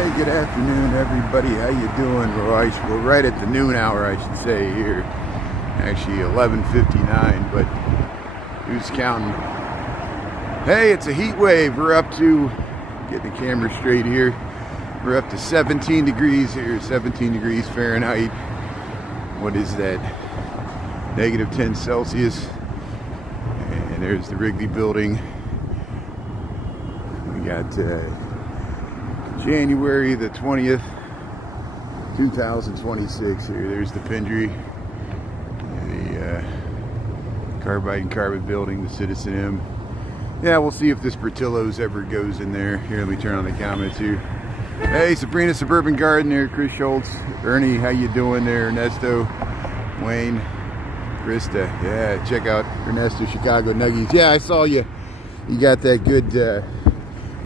Hey, good afternoon, everybody. How you doing? We're right at the noon hour, I should say, here. Actually, 11:59, but who's counting? Hey, it's a heat wave. We're up to, get the camera straight here, we're up to 17 degrees here, 17 degrees Fahrenheit. What is that? Negative 10 Celsius. And there's the Wrigley building. We got January the 20th, 2026 here. There's the Pendry, the Carbide and Carbon building, the Citizen M. Yeah, we'll see if this Portillo's ever goes in there. Here, let me turn on the comments here. Hey, Sabrina Suburban Garden there, Chris Schultz, Ernie, how you doing there? Ernesto, Wayne, Krista. Yeah, check out Ernesto Chicago Nuggies. Yeah, I saw you. You got that good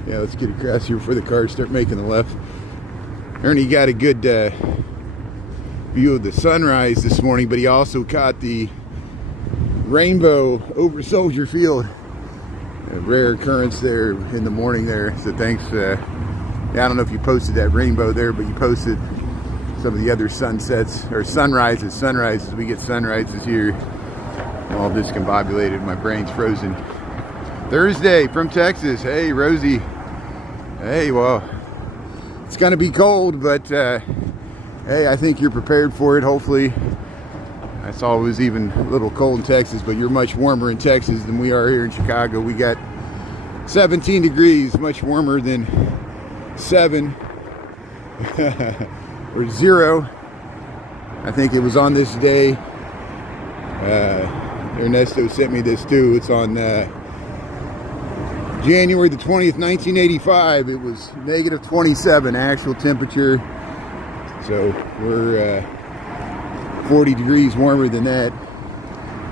yeah, let's get across here before the cars start making the left. Ernie got a good view of the sunrise this morning, but he also caught the rainbow over Soldier Field. A rare occurrence there in the morning there. So thanks. Yeah, I don't know if you posted that rainbow there, but you posted some of the other sunsets or sunrises. We get sunrises here. I'm all discombobulated. My brain's frozen. Thursday from Texas. Hey, Rosie. Hey, well, it's gonna be cold, but hey, I think you're prepared for it, hopefully. I saw it was even a little cold in Texas, but you're much warmer in Texas than we are here in Chicago. We got 17 degrees, much warmer than 7 or 0. I think it was on this day. Ernesto sent me this too. It's on January the 20th, 1985. It was negative 27 actual temperature. So we're 40 degrees warmer than that.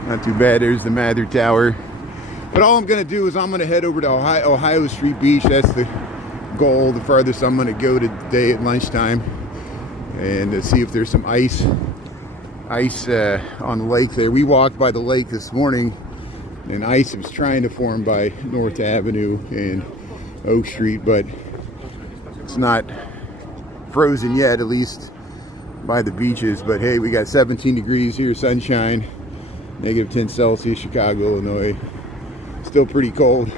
Not too bad. There's the Mather Tower. But all I'm going to do is I'm going to head over to Ohio Street Beach. That's the goal, the farthest I'm going to go today at lunchtime. And see if there's some ice on the lake there. We walked by the lake this morning, and ice was trying to form by North Avenue and Oak Street, but it's not frozen yet, at least by the beaches. But hey, we got 17 degrees here, sunshine, negative 10 Celsius, Chicago, Illinois. Still pretty cold.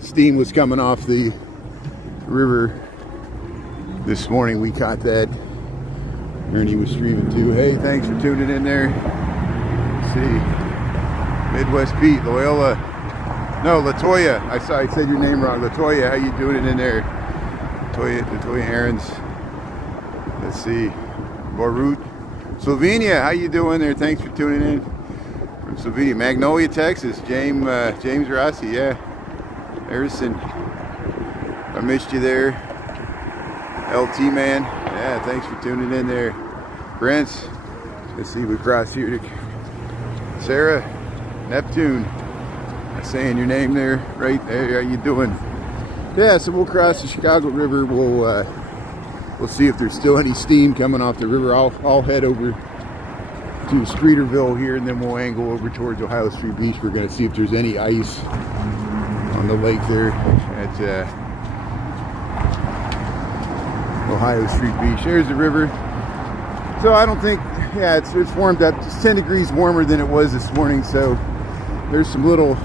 Steam was coming off the river this morning. We caught that. Ernie was streaming too. Hey, thanks for tuning in there. Let's see. Midwest Pete, Loyola. No, Latoya. I said your name wrong. Latoya, how you doing in there? Latoya Aarons. Let's see. Borut. Slovenia, how you doing there? Thanks for tuning in. From Slovenia. Magnolia, Texas. James Rossi, yeah. Harrison. I missed you there. LT man. Yeah, thanks for tuning in there. Prince. Let's see, we cross here to Sarah. Neptune, I'm saying your name there, right there. How you doing? Yeah, so we'll cross the Chicago River. We'll see if there's still any steam coming off the river. I'll head over to Streeterville here, and then we'll angle over towards Ohio Street Beach. We're going to see if there's any ice on the lake there at Ohio Street Beach. There's the river. So I don't think, yeah, it's warmed up. It's 10 degrees warmer than it was this morning, so there's some little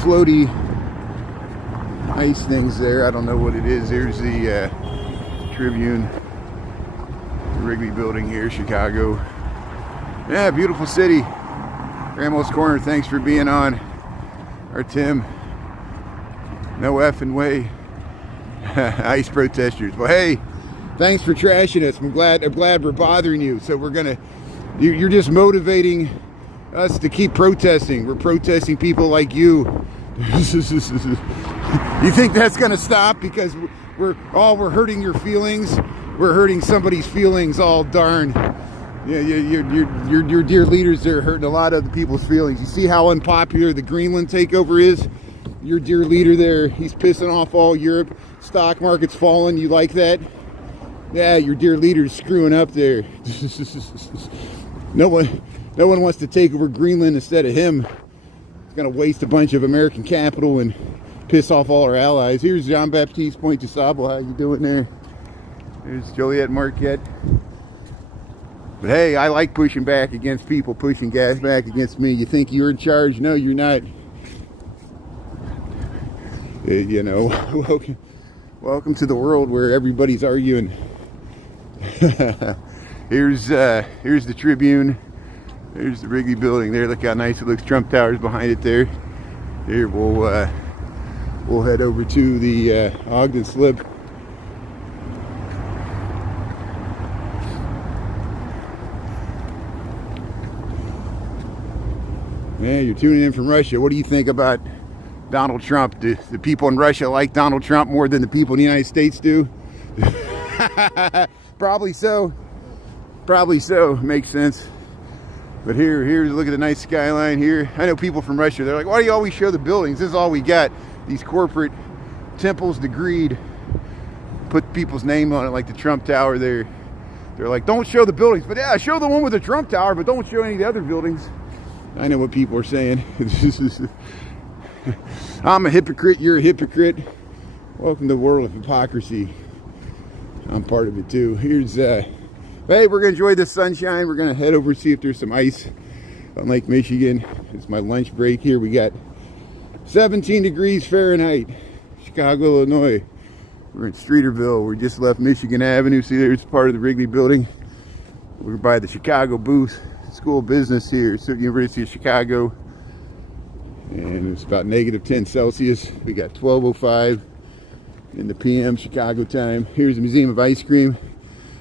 floaty ice things there. I don't know what it is. There's the Tribune, the Wrigley building here, Chicago. Yeah, beautiful city. Ramos Corner, thanks for being on. Our Tim. No effing way. Ice protesters. Well, hey, thanks for trashing us. I'm glad we're bothering you. So you're just motivating us to keep protesting. We're protesting people like you. You think that's gonna stop because we're hurting your feelings? We're hurting somebody's feelings. All darn. Yeah, your dear leaders there are hurting a lot of the people's feelings. You see how unpopular the Greenland takeover is? Your dear leader there, he's pissing off all Europe. Stock market's falling. You like that? Yeah, your dear leader's screwing up there. No one wants to take over Greenland instead of him. He's gonna waste a bunch of American capital and piss off all our allies. Here's Jean-Baptiste Point du Sable. How you doing there? There's Joliet Marquette. But hey, I like pushing back against people pushing gas back against me. You think you're in charge? No, you're not. You know, welcome to the world where everybody's arguing. Here's the Tribune. There's the Wrigley building there. Look how nice it looks. Trump Tower's behind it there. Here we'll head over to the Ogden Slip. Yeah, you're tuning in from Russia. What do you think about Donald Trump? Do the people in Russia like Donald Trump more than the people in the United States do? Probably so. Probably so. Makes sense. But here's look at the nice skyline here. I know people from Russia, they're like, why do you always show the buildings? This is all we got. These corporate temples to greed. Put people's name on it, like the Trump Tower there. They're like, don't show the buildings. But yeah, show the one with the Trump Tower, but don't show any of the other buildings. I know what people are saying. I'm a hypocrite, you're a hypocrite. Welcome to the world of hypocrisy. I'm part of it too. Here's hey, we're gonna enjoy the sunshine. We're gonna head over and see if there's some ice on Lake Michigan. It's my lunch break here. We got 17 degrees Fahrenheit, Chicago, Illinois. We're in Streeterville. We just left Michigan Avenue. See, there's part of the Wrigley building. We're by the Chicago booth, School of Business here, University of Chicago. And it's about -10 Celsius. We got 12:05 in the PM Chicago time. Here's the Museum of Ice Cream.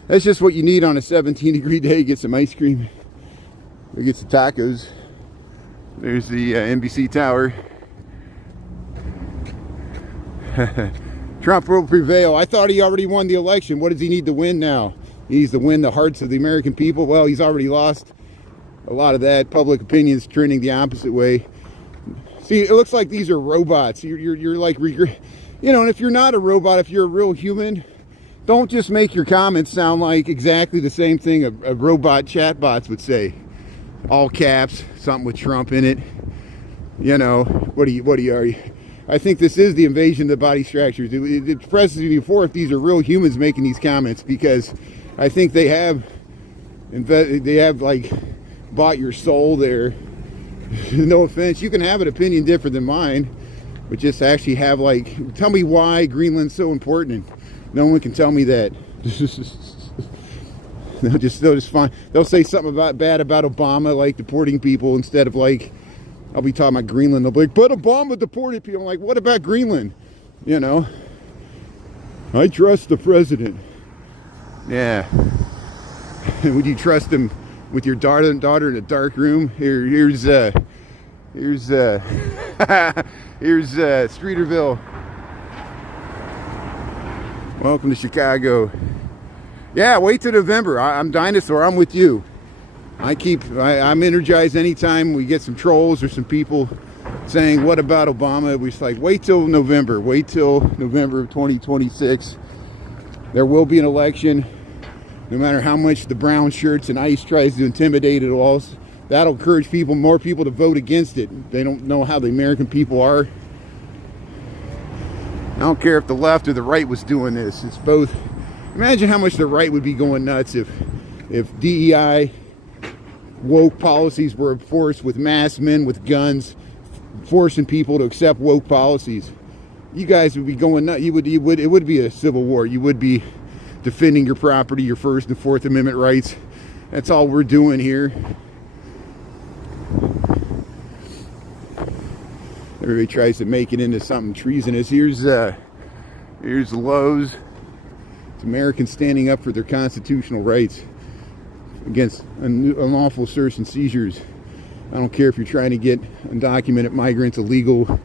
That's just what you need on a 17-degree day. Get some ice cream. We get some tacos. There's the NBC Tower. Trump will prevail. I thought he already won the election. What does he need to win now? He needs to win the hearts of the American people. Well, he's already lost a lot of that. Public opinion's trending the opposite way. See, it looks like these are robots. You're like, you know, and if you're not a robot, if you're a real human, don't just make your comments sound like exactly the same thing a robot chatbots would say. All caps, something with Trump in it. You know, what are you? I think this is the invasion of the body structures. It impresses me before if these are real humans making these comments, because I think they have like bought your soul there. No offense, you can have an opinion different than mine, but just actually have like, tell me why Greenland's so important. No one can tell me that. They'll just find, they'll say something bad about Obama, like deporting people, instead of like, I'll be talking about Greenland. They'll be like, but Obama deported people. I'm like, what about Greenland? You know, I trust the president. Yeah. Would you trust him with your daughter in a dark room? Here's Streeterville. Welcome to Chicago. Yeah, wait till November. I'm Dinosaur. I'm with you. I'm energized anytime we get some trolls or some people saying, what about Obama? We're just like, wait till November. Wait till November of 2026. There will be an election. No matter how much the brown shirts and ICE tries to intimidate it all, that'll encourage more people to vote against it. They don't know how the American people are. I don't care if the left or the right was doing this. It's both. Imagine how much the right would be going nuts if DEI woke policies were enforced with masked men with guns, forcing people to accept woke policies. You guys would be going nuts. It would be a civil war. You would be defending your property, your First and Fourth Amendment rights. That's all we're doing here. Everybody tries to make it into something treasonous. Here's Lowe's. It's Americans standing up for their constitutional rights against unlawful search and seizures. I don't care if you're trying to get undocumented migrants, illegal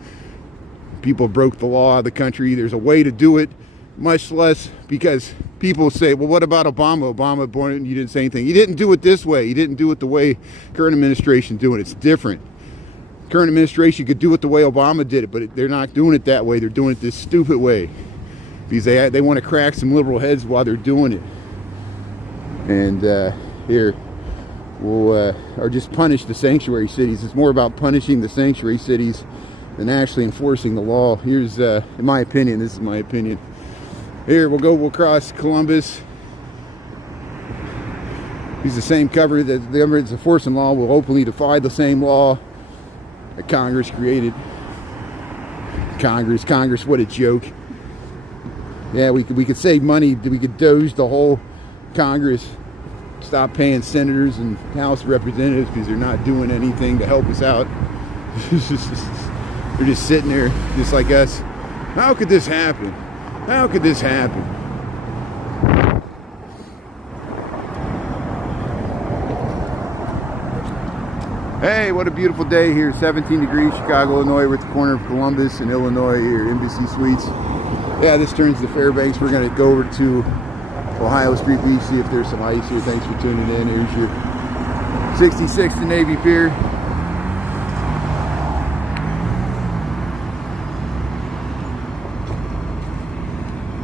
people broke the law of the country. There's a way to do it, much less because people say, well, what about Obama? Obama, born, you didn't say anything. You didn't do it this way. You didn't do it the way current administration doing it. It's different. Current administration could do it the way Obama did it, but they're not doing it that way. They're doing it this stupid way because they want to crack some liberal heads while they're doing it. And here, we'll or just punish the sanctuary cities. It's more about punishing the sanctuary cities than actually enforcing the law. Here's, in my opinion, this is my opinion. Here, we'll cross Columbus. Use the same cover that the government's enforcing law will openly defy the same law that Congress created. Congress, what a joke. Yeah, we could save money. We could doge the whole Congress. Stop paying senators and House representatives because they're not doing anything to help us out. They're just sitting there, just like us. How could this happen? How could this happen? Hey, what a beautiful day here. 17 degrees, Chicago, Illinois. We're at the corner of Columbus and Illinois here, Embassy Suites. Yeah, this turns to Fairbanks. We're going to go over to Ohio Street Beach, see if there's some ice here. Thanks for tuning in. Here's your 66th and Navy Pier.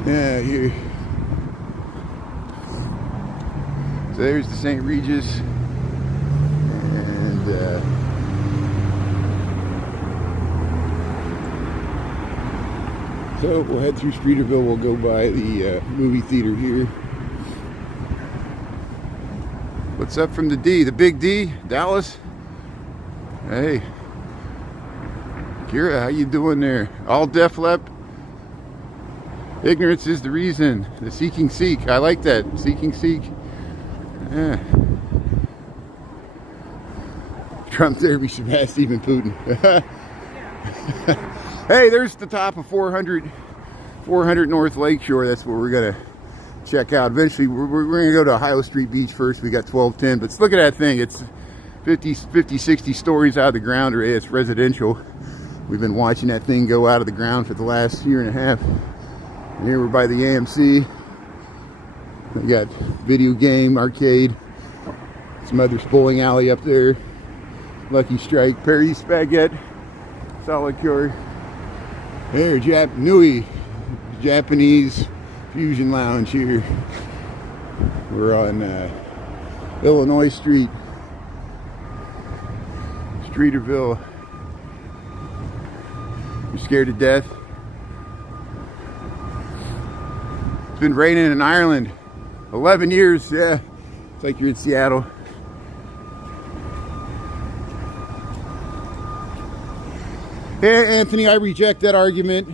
Yeah, here. So there's the St. Regis. And so we'll head through Streeterville. We'll go by the movie theater here. What's up from the D? The big D? Dallas? Hey. Kira, how you doing there? All Def Lep? Ignorance is the reason. The seeking seek. I like that. Seeking seek. Yeah. Trump there, we should pass Stephen Putin. Hey, there's the top of 400 North Lakeshore. That's what we're gonna check out. Eventually, we're gonna go to Ohio Street Beach first. We got 1210, but look at that thing. It's 50, 60 stories out of the ground, or it's residential. We've been watching that thing go out of the ground for the last year and a half. And here we're by the AMC. We got video game, arcade, some other bowling alley up there. Lucky Strike, Perry's Spaghetti, Solid Cure. There, Nui, Japanese Fusion Lounge here. We're on Illinois Street, Streeterville. You're scared to death? It's been raining in Ireland 11 years, yeah. It's like you're in Seattle. Hey, Anthony, I reject that argument.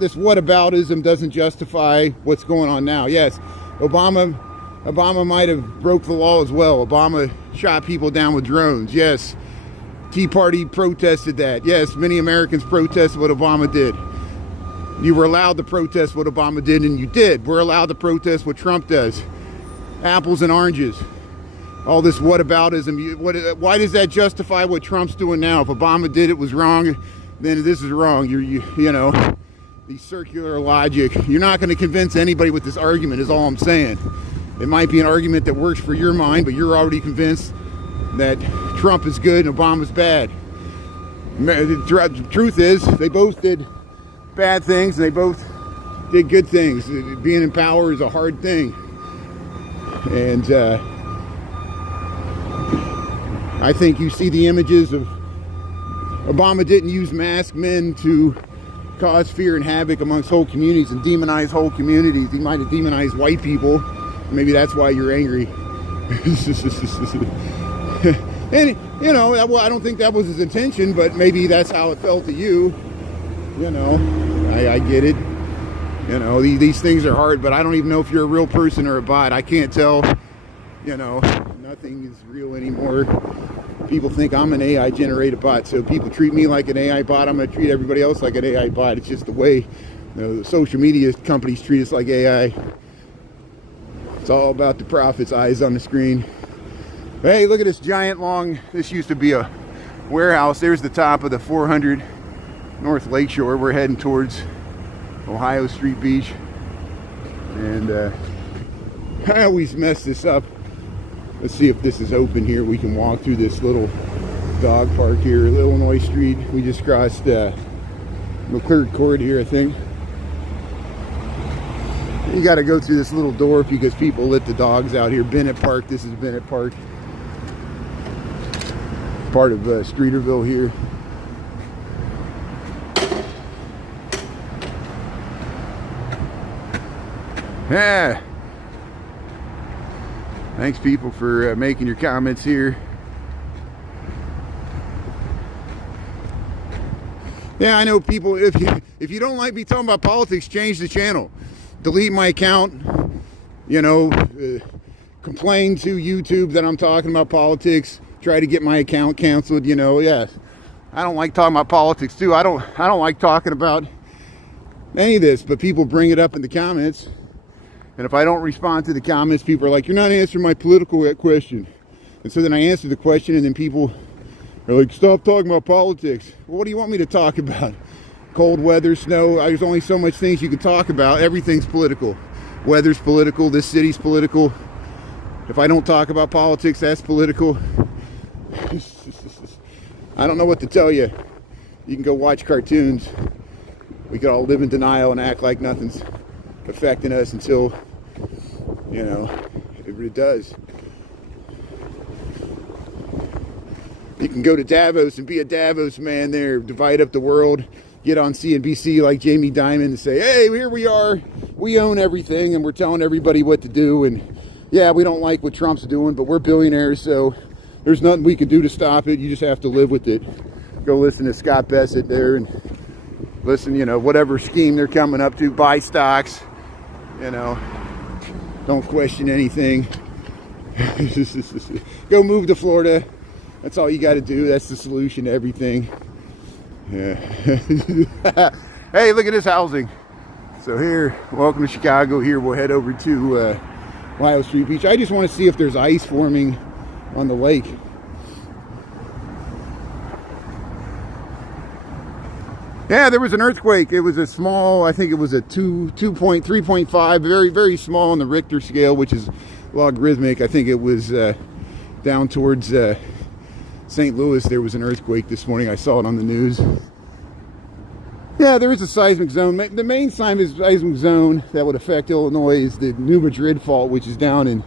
This whataboutism doesn't justify what's going on now. Yes, Obama might have broke the law as well. Obama shot people down with drones. Yes, Tea Party protested that. Yes, many Americans protested what Obama did. You were allowed to protest what Obama did, and you did. We're allowed to protest what Trump does. Apples and oranges. All this whataboutism. Why does that justify what Trump's doing now? If Obama did it was wrong, then this is wrong. You know, the circular logic. You're not going to convince anybody with this argument, is all I'm saying. It might be an argument that works for your mind, but you're already convinced that Trump is good and Obama's bad. The truth is, they both did bad things and they both did good things. Being in power is a hard thing. And I think you see the images of Obama didn't use masked men to cause fear and havoc amongst whole communities and demonize whole communities. He might have demonized white people. Maybe that's why you're angry. And, you know, well, I don't think that was his intention, but maybe that's how it felt to you. You know, I get it. You know, these things are hard, but I don't even know if you're a real person or a bot. I can't tell. You know, nothing is real anymore. People think I'm an AI generated bot, so people treat me like an AI bot. I'm going to treat everybody else like an AI bot. It's just the way, you know, the social media companies treat us like AI. It's all about the profits, eyes on the screen. Hey, look at this giant long, this used to be a warehouse. There's the top of the 400 North Lakeshore. We're heading towards Ohio Street Beach. And I always mess this up. Let's see if this is open here. We can walk through this little dog park here, Illinois Street. We just crossed McClure Court here, I think. You got to go through this little door because people let the dogs out here. Bennett Park. This is Bennett Park. Part of Streeterville here. Yeah. Thanks, people, for making your comments here. Yeah, I know people, if you don't like me talking about politics, change the channel. Delete my account, you know, complain to YouTube that I'm talking about politics, try to get my account canceled, you know. Yeah, I don't like talking about politics too. I don't like talking about any of this, but people bring it up in the comments, and if I don't respond to the comments, people are like, you're not answering my political question. And so then I answer the question, and then people are like, stop talking about politics. Well, what do you want me to talk about? Cold weather, snow. There's only so much things you can talk about. Everything's political. Weather's political. This city's political. If I don't talk about politics, that's political. I don't know what to tell you. You can go watch cartoons. We could all live in denial and act like nothing's affecting us until, you know, it does. You can go to Davos and be a Davos man there, divide up the world, get on CNBC like Jamie Dimon and say, hey, here we are, we own everything and we're telling everybody what to do, and yeah, we don't like what Trump's doing, but we're billionaires, so there's nothing we can do to stop it. You just have to live with it. Go listen to Scott Bassett there and listen, you know, whatever scheme they're coming up to, buy stocks, you know, don't question anything. Go move to Florida. That's all you got to do. That's the solution to everything. Yeah. Hey, look at this housing. So here, welcome to Chicago. Here we'll head over to Lyle Street Beach. I just want to see if there's ice forming on the lake. Yeah, there was an earthquake. It was a small, I think it was a 3.5, very, very small on the Richter scale, which is logarithmic. I think it was down towards St. Louis. There was an earthquake this morning. I saw it on the news. Yeah, there is a seismic zone. The main seismic zone that would affect Illinois is the New Madrid Fault, which is down in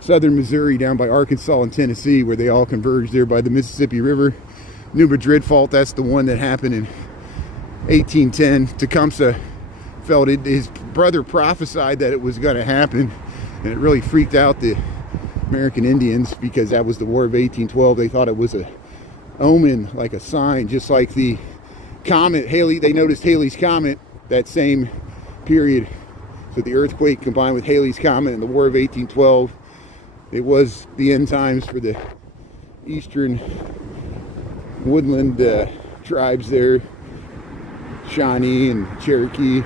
southern Missouri, down by Arkansas and Tennessee, where they all converge there by the Mississippi River. New Madrid Fault, that's the one that happened in 1810. Tecumseh felt it. His brother prophesied that it was going to happen, and it really freaked out the American Indians, because that was the War of 1812. They thought it was a omen, like a sign, just like the comet Halley. They noticed Halley's comet that same period. So the earthquake combined with Halley's comet and the War of 1812, it was the end times for the eastern woodland tribes there, Shawnee and Cherokee.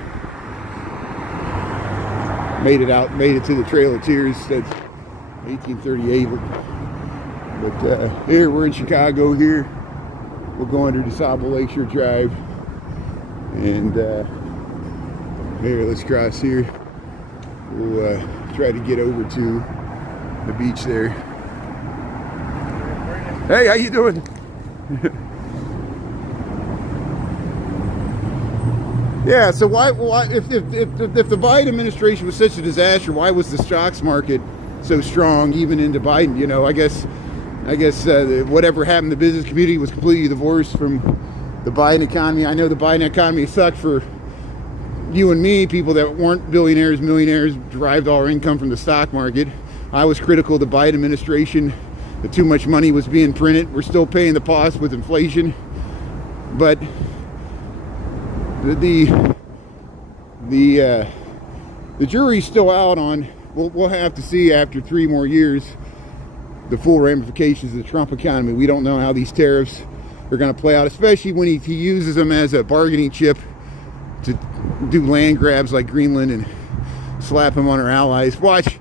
Made it to the Trail of Tears. That's 1838. But here we're in Chicago. Here we'll go under DeSable Lakeshore Drive, and here, let's cross here. We'll try to get over to the beach there. Hey, how you doing? Yeah, so why if the Biden administration was such a disaster, why was the stocks market so strong even into Biden? You know, I guess whatever happened to the business community was completely divorced from the Biden economy. I know the Biden economy sucked for you and me, people that weren't billionaires, millionaires, derived all our income from the stock market. I was critical of the Biden administration, that too much money was being printed. We're still paying the cost with inflation, but the jury's still out on. We'll have to see after 3 more years the full ramifications of the Trump economy. We don't know how these tariffs are going to play out, especially when he uses them as a bargaining chip to do land grabs like Greenland and slap them on our allies. Watch,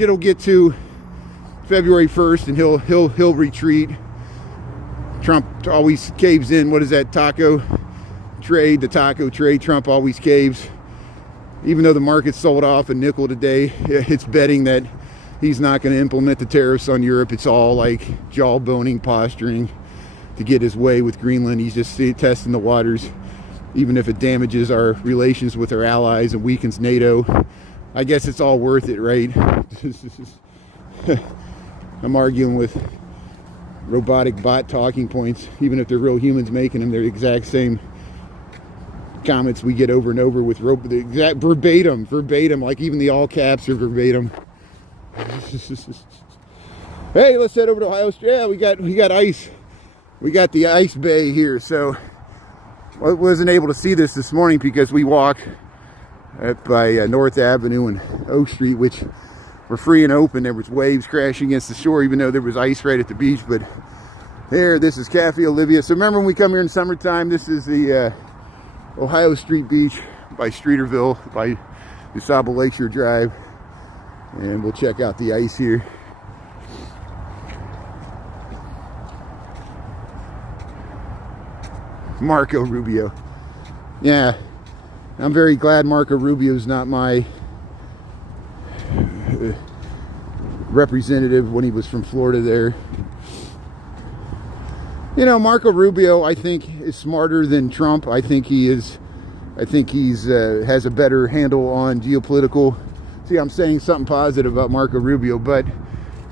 it'll get to February 1st and he'll retreat. Trump always caves in. What is that taco trade? The taco trade. Trump always caves. Even though the market sold off a nickel today, it's betting that he's not going to implement the tariffs on Europe. It's all like jawboning, posturing to get his way with Greenland. He's just testing the waters, even if it damages our relations with our allies and weakens NATO. I guess it's all worth it, right? I'm arguing with robotic bot talking points. Even if they're real humans making them, they're the exact same comments we get over and over with the exact verbatim, like even the all caps are verbatim. Hey, let's head over to Ohio Street. Yeah, we got ice. We got the ice bay here. So I wasn't able to see this morning because we walk by North Avenue and Oak Street, which were free and open. There was waves crashing against the shore, even though there was ice right at the beach. But here, this is Cafe Olivia. So remember when we come here in summertime, this is the Ohio Street Beach by Streeterville, by DuSable Lakeshore Drive. And we'll check out the ice here. Marco Rubio. Yeah, I'm very glad Marco Rubio's not my representative when he was from Florida there. You know, Marco Rubio, I think, is smarter than Trump. I think he's has a better handle on geopolitical. See, I'm saying something positive about Marco Rubio, but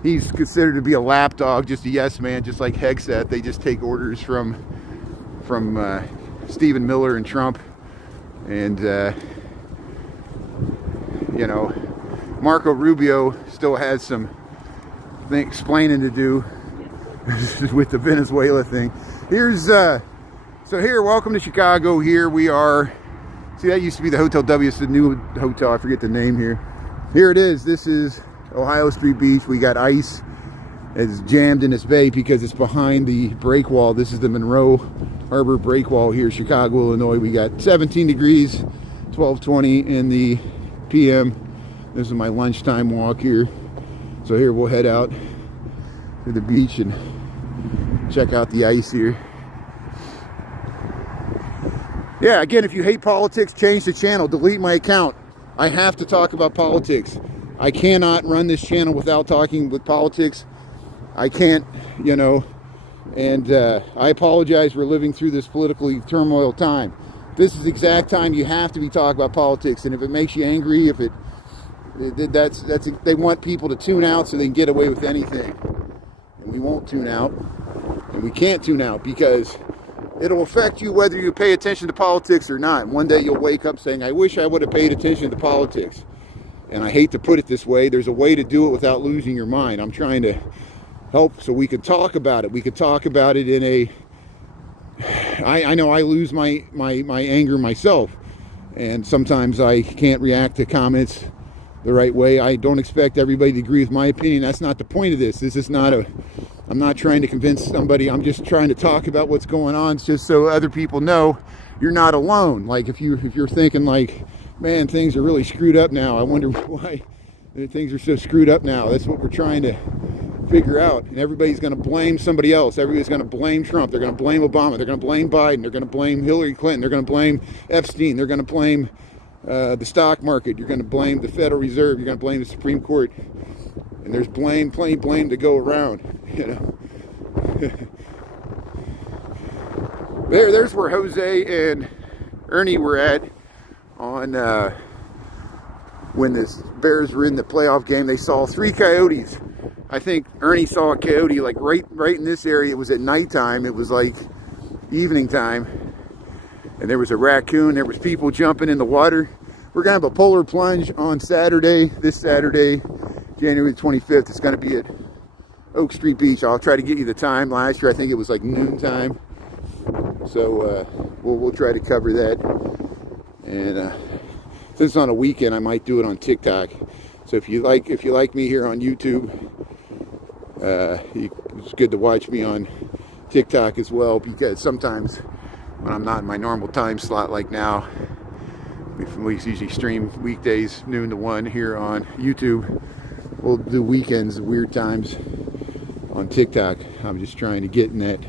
he's considered to be a lapdog, just a yes man, just like Hegseth. They just take orders from Stephen Miller and Trump. And you know, Marco Rubio still has some explaining to do with the Venezuela thing. Here's so here, welcome to Chicago. Here we are. See, that used to be the Hotel W. It's the new hotel. I forget the name here. Here it is. This is Ohio Street Beach. We got ice. It's jammed in this bay because it's behind the break wall. This is the Monroe Harbor break wall here, Chicago, Illinois. We got 17 degrees, 12:20 in the PM. This is my lunchtime walk here. So here we'll head out to the beach and check out the ice here. Yeah, again, if you hate politics, change the channel, delete my account. I have to talk about politics. I cannot run this channel without talking with politics. I can't, you know, and I apologize for living through this politically turmoil time. This is the exact time you have to be talking about politics, and if it makes you angry, if they want people to tune out so they can get away with anything, and we won't tune out, and we can't tune out because it'll affect you whether you pay attention to politics or not. One day you'll wake up saying, I wish I would have paid attention to politics. And I hate to put it this way, there's a way to do it without losing your mind. I'm trying to help so we can talk about it. We could talk about it in a... I know I lose my anger myself, and sometimes I can't react to comments the right way. I don't expect everybody to agree with my opinion. That's not the point of this. This is not a... I'm not trying to convince somebody. I'm just trying to talk about what's going on, just so other people know you're not alone. Like if you're thinking like, man, things are really screwed up now. I wonder why things are so screwed up now. That's what we're trying to figure out. And everybody's going to blame somebody else. Everybody's going to blame Trump. They're going to blame Obama. They're going to blame Biden. They're going to blame Hillary Clinton. They're going to blame Epstein. They're going to blame the stock market. You're going to blame the Federal Reserve. You're going to blame the Supreme Court. And there's plenty blame to go around, you know. There's where Jose and Ernie were at on when the Bears were in the playoff game. They saw 3 coyotes. I think Ernie saw a coyote like right in this area. It was at nighttime. It was like evening time. And there was a raccoon. There was people jumping in the water. We're going to have a polar plunge on Saturday, this Saturday, January 25th. It's going to be at Oak Street Beach. I'll try to get you the time. Last year, I think it was like noon time. So we'll try to cover that. And since it's on a weekend, I might do it on TikTok. So if you like me here on YouTube, it's good to watch me on TikTok as well, because sometimes when I'm not in my normal time slot like now, we usually stream weekdays noon to 1 here on YouTube. We'll do weekends, weird times on TikTok. I'm just trying to get in that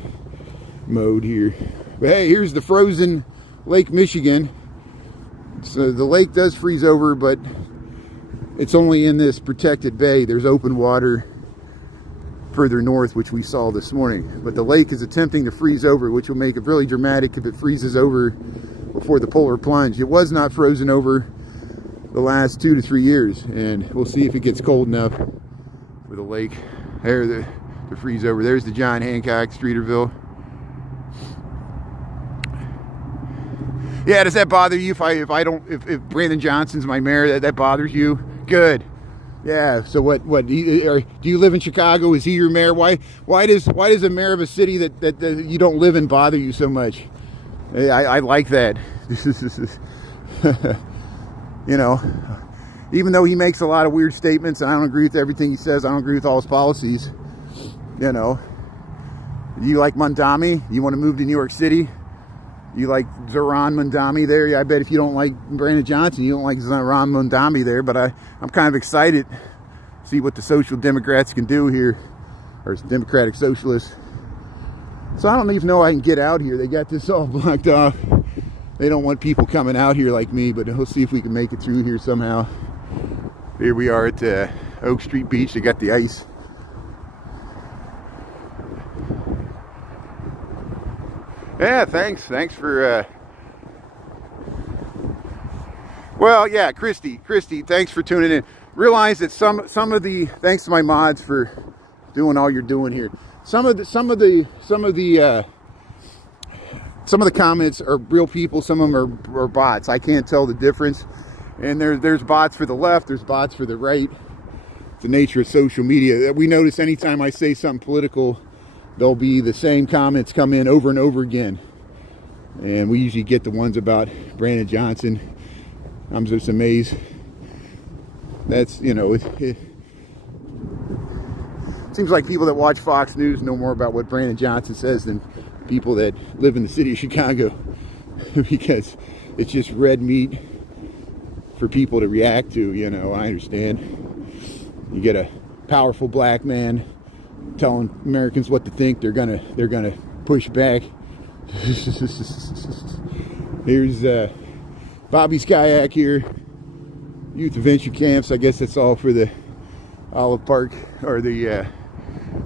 mode here. But hey, here's the frozen Lake Michigan. So the lake does freeze over, but it's only in this protected bay. There's open water further north, which we saw this morning. But the lake is attempting to freeze over, which will make it really dramatic if it freezes over before the polar plunge. It was not frozen over the last 2 to 3 years, and we'll see if it gets cold enough for the lake there to freeze over. There's the John Hancock, Streeterville. Yeah, does that bother you if Brandon Johnson's my mayor? That bothers you? Good. Yeah. So what do you live in Chicago? Is he your mayor? Why does a mayor of a city that you don't live in bother you so much? I like that. You know, even though he makes a lot of weird statements and I don't agree with everything he says, I don't agree with all his policies. You know, you like Mondami? You want to move to New York City? You like Zohran Mondami there? Yeah, I bet if you don't like Brandon Johnson, you don't like Zohran Mondami there. But I'm kind of excited to see what the Social Democrats can do here, or Democratic Socialists. So I don't even know I can get out here. They got this all blocked off. They don't want people coming out here like me, but we'll see if we can make it through here somehow. Here we are at Oak Street Beach. They got the ice. Yeah, thanks for well, yeah, Christy, thanks for tuning in. Realize that some of the, thanks to my mods for doing all you're doing here. Some of the comments are real people, some of them are bots. I can't tell the difference. And there's bots for the left, there's bots for the right. It's the nature of social media. We notice anytime I say something political, there'll be the same comments come in over and over again. And we usually get the ones about Brandon Johnson. I'm just amazed. That's, you know, it seems like people that watch Fox News know more about what Brandon Johnson says than people that live in the city of Chicago. Because it's just red meat for people to react to, you know. I understand. You get a powerful black man telling Americans what to think, they're gonna push back. Here's Bobby's Kayak here, youth adventure camps. I guess that's all for the Olive Park or the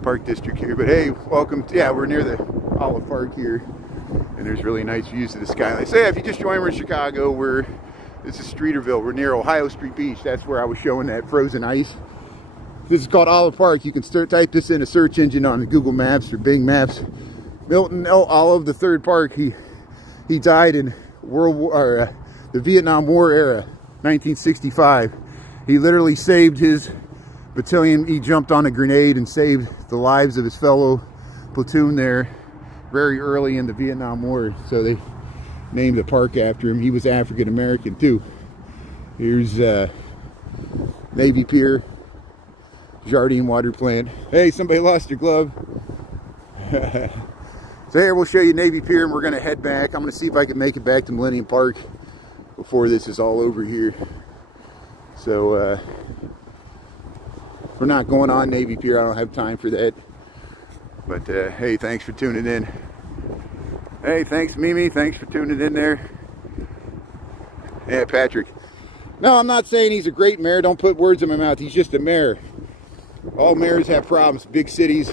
Park District here. But hey, welcome. Yeah, we're near the Olive Park here, and there's really nice views of the skyline. So yeah, if you just joined, we're in Chicago. This is Streeterville. We're near Ohio Street Beach. That's where I was showing that frozen ice. This is called Olive Park. You can type this in a search engine on Google Maps or Bing Maps. Milton L. Olive, the third park. He died in the Vietnam War era, 1965. He literally saved his battalion. He jumped on a grenade and saved the lives of his fellow platoon there very early in the Vietnam War. So they named the park after him. He was African American too. Here's Navy Pier, Jardine water plant. Hey, somebody lost their glove. So here we'll show you Navy Pier, and we're going to head back. I'm going to see if I can make it back to Millennium Park before this is all over here. So we're not going on Navy Pier. I don't have time for that. But hey, thanks for tuning in. Hey, thanks Mimi. Thanks for tuning in there. Yeah, Patrick. No, I'm not saying he's a great mayor. Don't put words in my mouth. He's just a mayor. All mayors have problems. Big cities.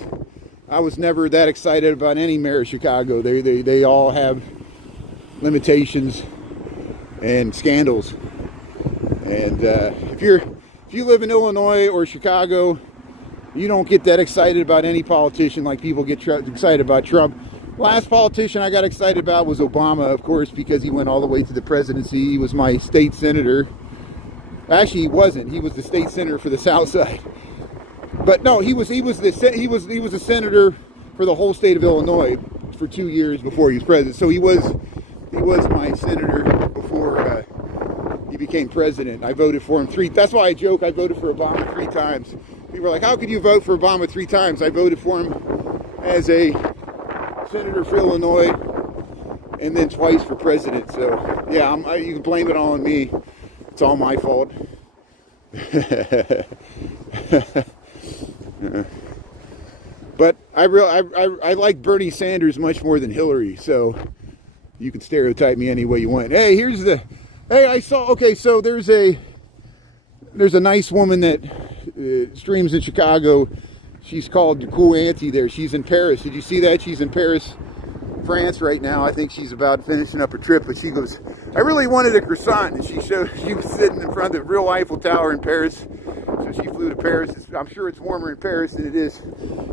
I was never that excited about any mayor of Chicago. They all have limitations and scandals. And if you live in Illinois or Chicago, you don't get that excited about any politician like people get excited about Trump. Last politician I got excited about was Obama, of course, because he went all the way to the presidency. He was my state senator. Actually, he wasn't. He was the state senator for the South Side. But no, he was a senator for the whole state of Illinois for 2 years before he was president. So he was my senator before he became president. I voted for him that's why I joke I voted for Obama 3 times. People are like, how could you vote for Obama 3 times? I voted for him as a senator for Illinois and then twice for president. So yeah, you can blame it all on me. It's all my fault. But I like Bernie Sanders much more than Hillary, so you can stereotype me any way you want. Hey, so there's a nice woman that streams in Chicago. She's called the Cool Auntie there. She's in Paris. Did you see that? She's in Paris, France right now. I think she's about finishing up her trip, but she goes, I really wanted a croissant, and she was sitting in front of the real Eiffel Tower in Paris. So she flew to Paris. I'm sure it's warmer in Paris than it is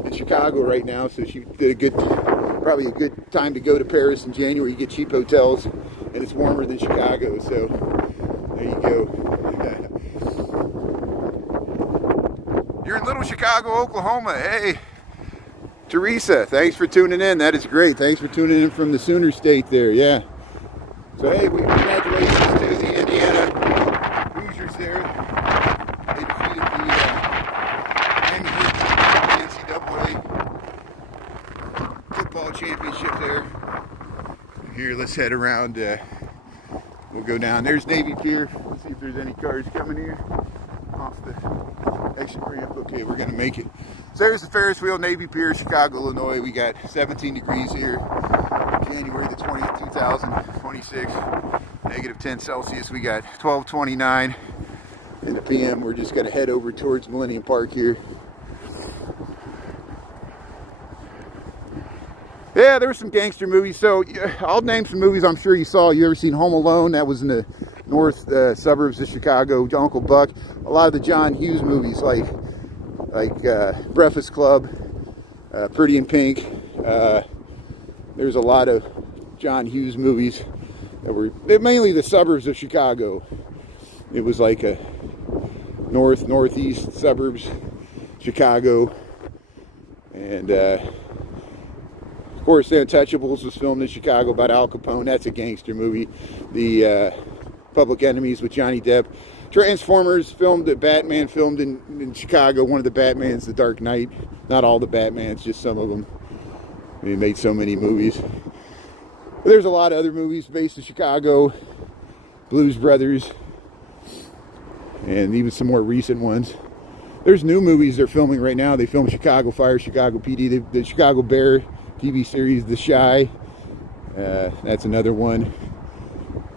in Chicago right now. So she did probably a good time to go to Paris in January. You get cheap hotels and it's warmer than Chicago, so there you go. You're in Little Chicago, Oklahoma. Hey, Teresa, thanks for tuning in. That is great. Thanks for tuning in from the Sooner State there. Yeah. So hey, congratulations to the Indiana Hoosiers there. They defeated the NCAA football championship there. Here, let's head around. We'll go down. There's Navy Pier. Let's see if there's any cars coming here off the exit ramp. Okay, we're gonna make it. So there's the Ferris wheel, Navy Pier, Chicago, Illinois. We got 17 degrees here, January the 20th, 2026. Negative 10 Celsius. We got 12:29 in the PM. We're just gonna head over towards Millennium Park here. Yeah, there were some gangster movies. So I'll name some movies I'm sure you saw. You ever seen Home Alone? That was in the north suburbs of Chicago. Uncle Buck. A lot of the John Hughes movies, like Breakfast Club, Pretty in Pink. There's a lot of John Hughes movies that were mainly the suburbs of Chicago. It was like a northeast suburbs, Chicago, and of course, The Untouchables was filmed in Chicago about Al Capone. That's a gangster movie. The Public Enemies with Johnny Depp. Transformers filmed, Batman filmed in Chicago. One of the Batmans, The Dark Knight. Not all the Batmans, just some of them. They made so many movies. But there's a lot of other movies based in Chicago. Blues Brothers. And even some more recent ones. There's new movies they're filming right now. They filmed Chicago Fire, Chicago PD, the Chicago Bear TV series, The Chi. That's another one.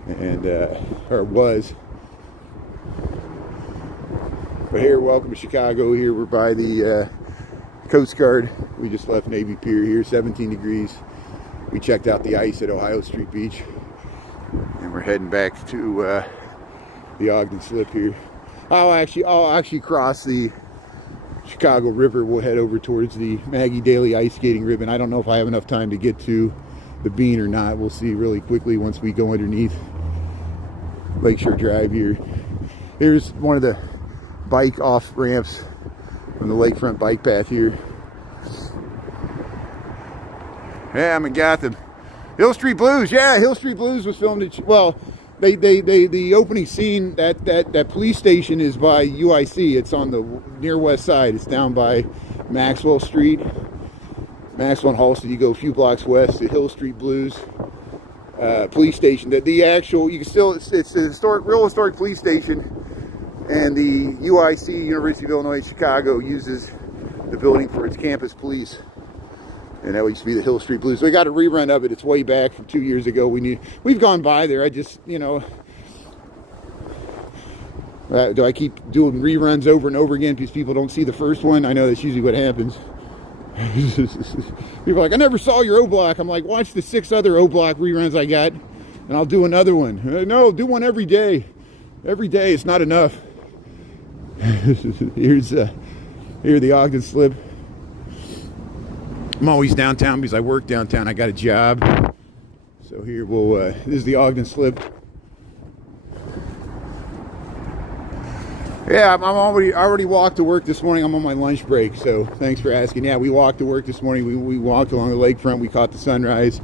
And, or was. But here, welcome to Chicago. Here we're by the Coast Guard. We just left Navy Pier here, 17 degrees. We checked out the ice at Ohio Street Beach. And we're heading back to the Ogden Slip here. I'll actually cross the Chicago River. We'll head over towards the Maggie Daley ice skating ribbon. I don't know if I have enough time to get to the bean or not. We'll see really quickly once we go underneath Lakeshore Drive here. Here's one of the bike off ramps on the lakefront bike path here. Yeah, I'm in Gotham. Hill Street Blues. Yeah, Hill Street Blues was filmed at, well, the opening scene, that police station is by UIC. It's on the near west side. It's down by Maxwell Street, Maxwell and Halsted. You go a few blocks west to Hill Street Blues police station. The actual, you can still, it's a real historic police station, and the UIC, University of Illinois Chicago, uses the building for its campus police. And that used to be the Hill Street Blues. So we got a rerun of it. It's way back from 2 years ago. We've gone by there. I just, you know, do I keep doing reruns over and over again because people don't see the first one? I know that's usually what happens. People are like, I never saw your O-Block. I'm like, watch the 6 other O-Block reruns I got, and I'll do another one. No, do one every day. Every day, it's not enough. Here's the Ogden Slip. I'm always downtown because I work downtown. I got a job. So here this is the Ogden Slip. Yeah, I already walked to work this morning. I'm on my lunch break, so thanks for asking. Yeah, we walked to work this morning. We walked along the lakefront. We caught the sunrise.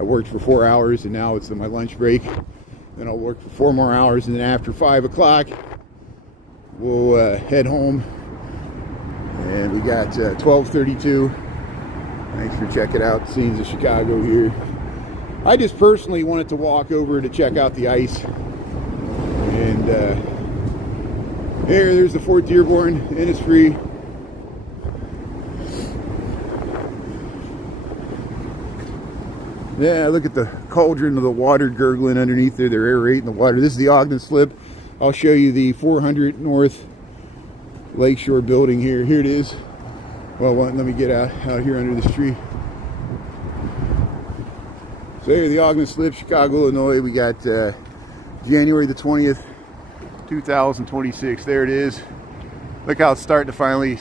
I worked for 4 hours, and now it's my lunch break. Then I'll work for 4 more hours, and then after 5 o'clock, we'll head home. And we got 12:32. Thanks for checking out the scenes of Chicago here. I just personally wanted to walk over to check out the ice. And there's the Fort Dearborn, Innisfree. Yeah, look at the cauldron of the water gurgling underneath there. They're aerating the water. This is the Ogden Slip. I'll show you the 400 North Lakeshore building here. Here it is. Well, let me get out here under this tree. So here, the Ogden Slip, Chicago, Illinois. We got January the 20th, 2026. There it is. Look how it's starting to finally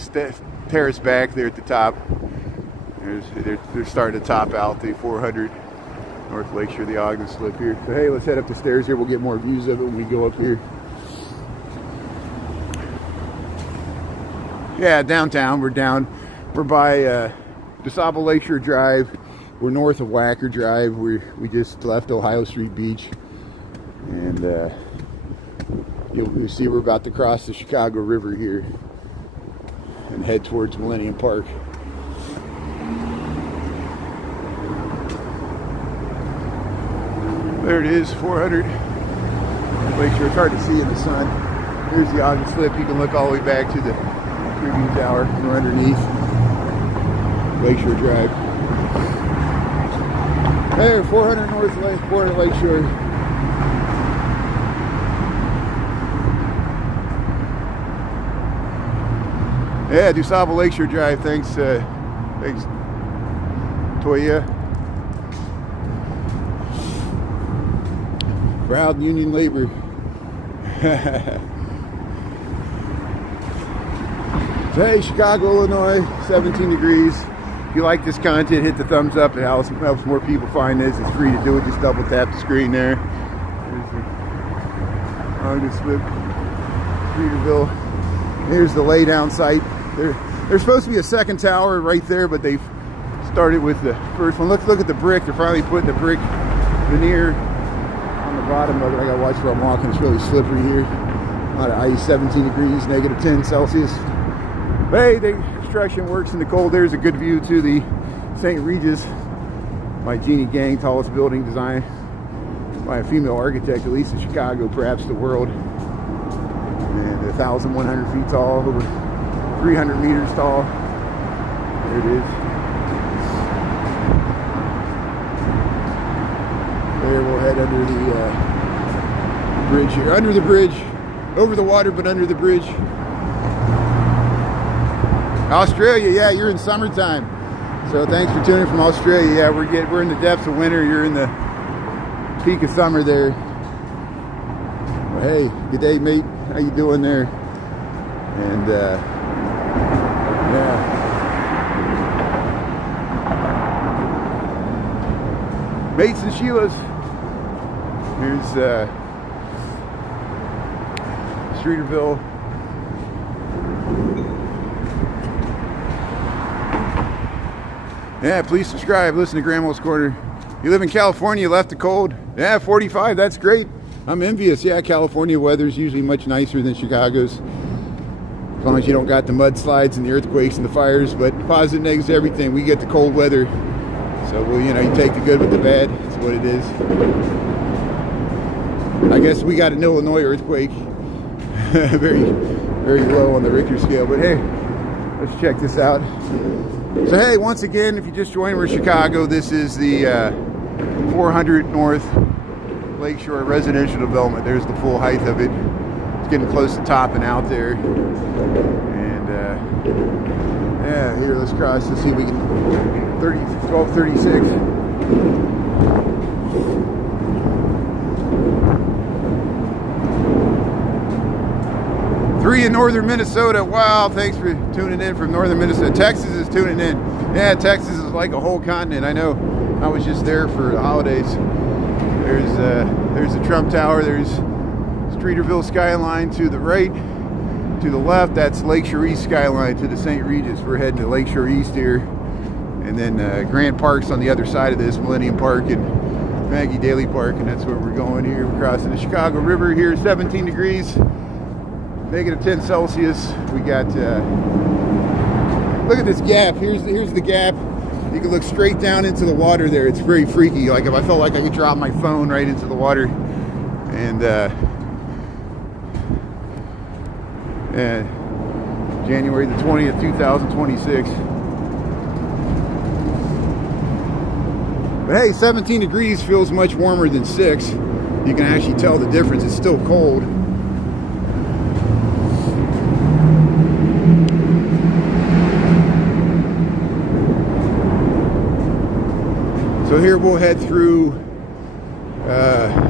terrace back there at the top. They're starting to top out the 400 North Lakeshore, the Ogden Slip here. So hey, let's head up the stairs here. We'll get more views of it when we go up here. Yeah, downtown. We're by DeSable Lakeshore Drive. We're north of Wacker Drive. We just left Ohio Street Beach, and you'll see we're about to cross the Chicago River here and head towards Millennium Park. There it is, 400 Lakeshore. It's hard to see in the sun. Here's the Ogden Slip. You can look all the way back to the Tribune Tower. We're underneath Lakeshore Drive. There, 400 North Lake, 400 Lakeshore. Yeah, DeSable Lakeshore Drive. Thanks, Toya. Proud union labor. So hey, Chicago, Illinois, 17 degrees. If you like this content, hit the thumbs up. It helps more people find this. It's free to do it. Just double tap the screen there. There's the Ogden Slip, Streeterville. Here's the laydown site. There's supposed to be a second tower right there, but they've started with the first one. Look at the brick. They're finally putting the brick veneer on the bottom of it. I gotta watch where I'm walking. It's really slippery here. A lot of ice, 17 degrees, negative 10 Celsius. But hey, the construction works in the cold. There's a good view to the St. Regis by Jeannie Gang, tallest building designed by a female architect, at least in Chicago, perhaps the world. And 1,100 feet tall, over 300 meters tall. There it is. There, we'll head under the bridge here. Under the bridge, over the water, but under the bridge. Australia, yeah, you're in summertime. So thanks for tuning in from Australia. Yeah, we're in the depths of winter. You're in the peak of summer there. Well, hey, good day, mate. How you doing there? And yeah. Mates and Sheila's. Here's Streeterville. Yeah, please subscribe. Listen to Grandma's Corner. You live in California, you left the cold. Yeah, 45, that's great. I'm envious. Yeah, California weather's usually much nicer than Chicago's. As long as you don't got the mudslides and the earthquakes and the fires, but positive, negatives, everything. We get the cold weather. So, well, you know, you take the good with the bad. That's what it is. I guess we got an Illinois earthquake. very, very low on the Richter scale. But hey, let's check this out. So hey, once again, if you just joined, we're in Chicago. This is the 400 North Lakeshore residential development. There's the full height of it. It's getting close to topping out there. And yeah, here, let's cross. Let's see if we can 1236. Three in northern Minnesota. Wow, thanks for tuning in from northern Minnesota. Texas is tuning in. Yeah, Texas is like a whole continent. I know. I was just there for the holidays. There's the Trump Tower. There's Streeterville skyline to the right. To the left, that's Lakeshore East skyline to the St. Regis. We're heading to Lakeshore East here. And then Grant Park's on the other side of this, Millennium Park and Maggie Daley Park. And that's where we're going here. We're crossing the Chicago River here, 17 degrees. Negative 10 Celsius. We got, look at this gap. Here's the gap. You can look straight down into the water there. It's very freaky. Like if I felt like I could drop my phone right into the water. And January the 20th, 2026. But hey, 17 degrees feels much warmer than 6. You can actually tell the difference. It's still cold. So here we'll head through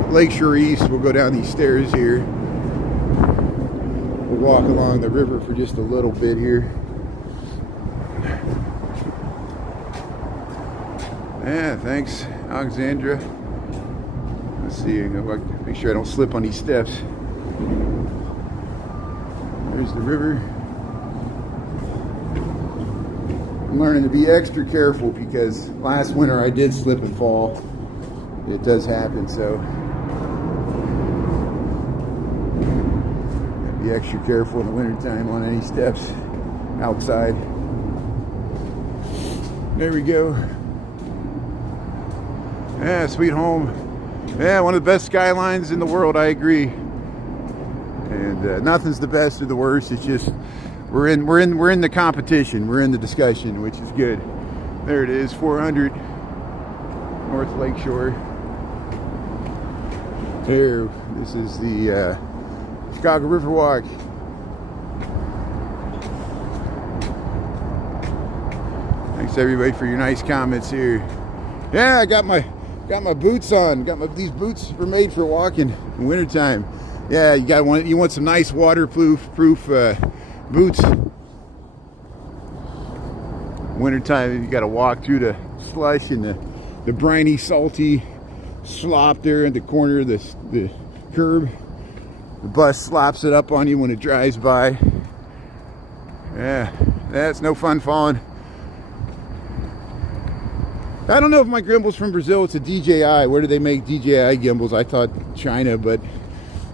Lakeshore East. We'll go down these stairs here. We'll walk along the river for just a little bit here. Yeah, thanks, Alexandra. Let's see, make sure I don't slip on these steps. There's the river. I'm learning to be extra careful because last winter I did slip and fall. It does happen, so be extra careful in the wintertime on any steps outside. There we go. Yeah, sweet home. Yeah, one of the best skylines in the world, I agree. And nothing's the best or the worst. It's just we're in the competition. We're in the discussion, which is good. There it is, 400 North Lakeshore. There, this is the Chicago Riverwalk. Thanks everybody for your nice comments here. Yeah, I got my boots on. These boots were made for walking in wintertime. Yeah, you want some nice waterproof boots. Wintertime, you got to walk through the slush and the briny, salty slop there in the corner of the curb. The bus slops it up on you when it drives by. Yeah, that's no fun falling. I don't know if my gimbal's from Brazil. It's a DJI. Where do they make DJI gimbals? I thought China, but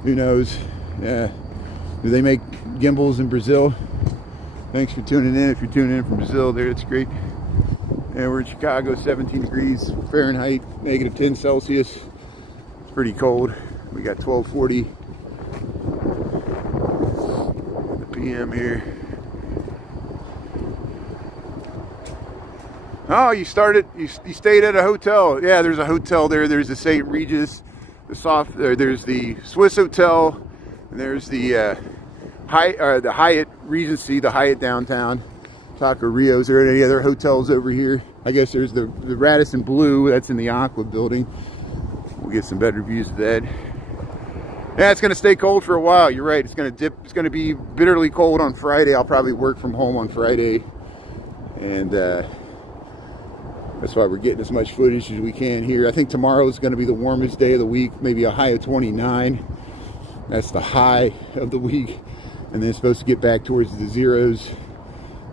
who knows? Yeah. Do they make gimbals in Brazil? Thanks for tuning in. If you're tuning in from Brazil, there, it's great. And we're in Chicago, 17 degrees Fahrenheit, negative 10 Celsius. It's pretty cold. We got 12:40 p.m. here. Oh, you stayed at a hotel. Yeah, there's a hotel there. There's the St. Regis, there's the Swiss Hotel, and there's the Hyatt Regency, the Hyatt downtown. Taco Rio's. Are there any other hotels over here? I guess there's the Radisson Blue, that's in the Aqua building. We'll get some better views of that. Yeah, it's gonna stay cold for a while. You're right, it's gonna dip. It's gonna be bitterly cold on Friday. I'll probably work from home on Friday, and that's why we're getting as much footage as we can here. I think tomorrow is going to be the warmest day of the week, maybe a high of 29. That's the high of the week. And then it's supposed to get back towards the zeros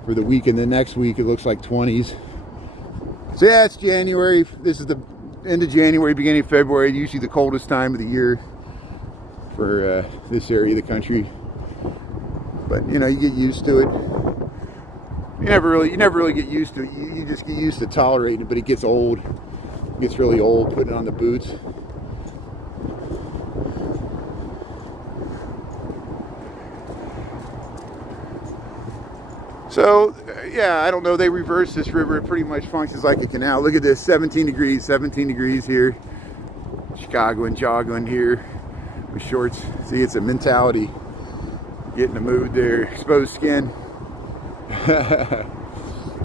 for the week. And then next week it looks like 20s. So yeah, it's January. This is the end of January, beginning of February. Usually the coldest time of the year for this area of the country. But you know, you get used to it. You never really get used to it. You just get used to tolerating it, but it gets old. It gets really old putting on the boots. So, yeah, I don't know. They reversed this river. It pretty much functions like a canal. Look at this, 17 degrees here. Chicago and jogging here with shorts. See, it's a mentality. Get in the mood there. Exposed skin.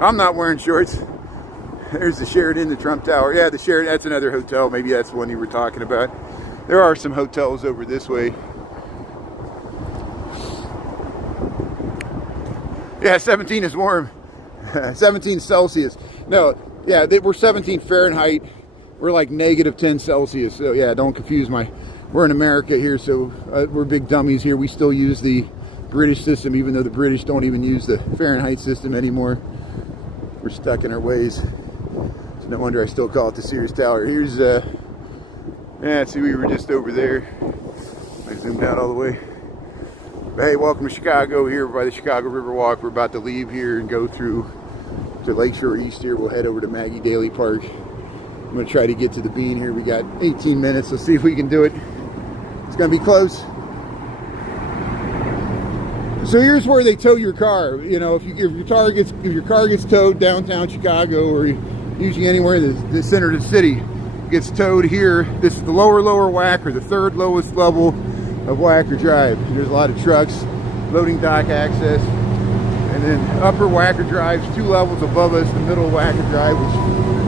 I'm not wearing shorts. There's the Sheraton, the Trump Tower. Yeah, the Sheraton, that's another hotel. Maybe that's the one you were talking about. There are some hotels over this way. Yeah, 17 is warm. 17 Celsius. No, yeah, we're 17 Fahrenheit. We're like negative 10 Celsius. So yeah, don't confuse we're in America here, so we're big dummies here. We still use the British system, even though the British don't even use the Fahrenheit system anymore. We're stuck in our ways. It's no wonder I still call it the Sears Tower. Here's yeah, see, we were just over there. I zoomed out all the way. But hey, welcome to Chicago here by the Chicago Riverwalk. We're about to leave here and go through to Lakeshore East here. We'll head over to Maggie Daley Park. I'm gonna try to get to the bean here. We got 18 minutes. Let's see if we can do it. It's gonna be close. So here's where they tow your car. You know, if your car gets towed downtown Chicago or usually anywhere in the center of the city, gets towed here. This is the lower Wacker, the third lowest level of Wacker Drive. There's a lot of trucks, loading dock access, and then upper Wacker Drive's 2 levels above us, the middle Wacker Drive, which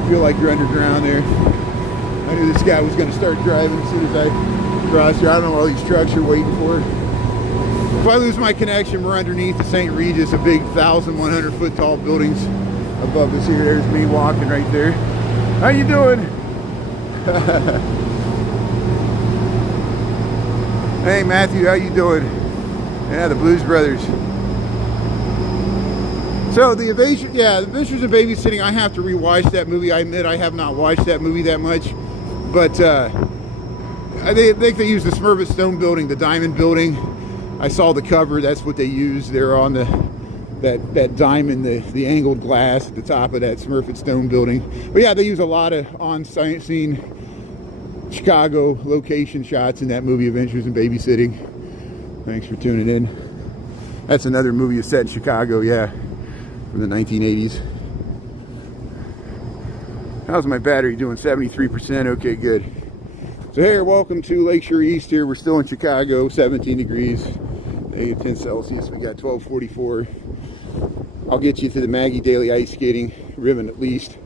you feel like you're underground there. I knew this guy was going to start driving as soon as I crossed here. I don't know what all these trucks are waiting for. If I lose my connection, we're underneath the St. Regis, a big 1,100 foot tall buildings above us here. There's me walking right there. How you doing? Hey Matthew, how you doing? Yeah, the Blues Brothers. So the Invasion, yeah, the Adventures in Babysitting, I have to rewatch that movie. I admit I have not watched that movie that much, but I think they used the Smurfit Stone building, the Diamond building. I saw the cover, that's what they used. They're on that diamond, the angled glass at the top of that Smurfit Stone building. But yeah, they use a lot of on-scene Chicago location shots in that movie, Adventures in Babysitting. Thanks for tuning in. That's another movie set in Chicago, yeah, from the 1980s. How's my battery doing? 73%. Okay, good. So here, welcome to Lakeshore East. Here, we're still in Chicago, 17 degrees, -10 Celsius. We got 12:44. I'll get you to the Maggie Daley ice skating ribbon at least.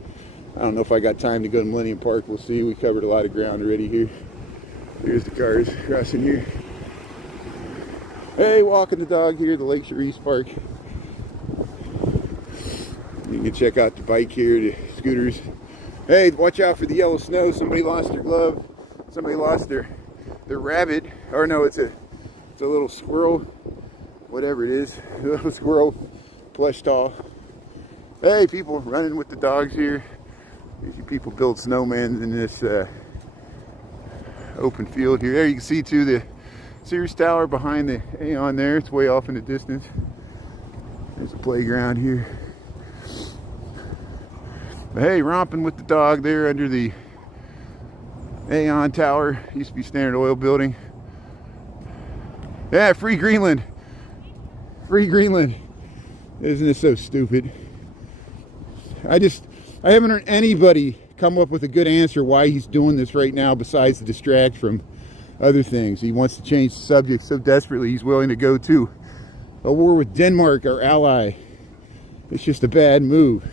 I don't know if I got time to go to Millennium Park. We'll see. We covered a lot of ground already here. Here's the cars crossing here. Hey, walking the dog here, the Lakeshore East Park. You can check out the bike here, the scooters. Hey, watch out for the yellow snow. Somebody lost their glove. Somebody lost their rabbit. Or no, it's a little squirrel. Whatever it is. A little squirrel plush doll. Hey, people running with the dogs here. Usually people build snowmen in this open field here. There you can see too the Sears Tower behind the Aeon there. It's way off in the distance. There's a playground here. But hey, romping with the dog there under the Aeon Tower. Used to be Standard Oil building. Yeah, free Greenland. Free Greenland. Isn't this so stupid? I haven't heard anybody come up with a good answer why he's doing this right now besides to distract from other things. He wants to change the subject so desperately he's willing to go to a war with Denmark, our ally. It's just a bad move.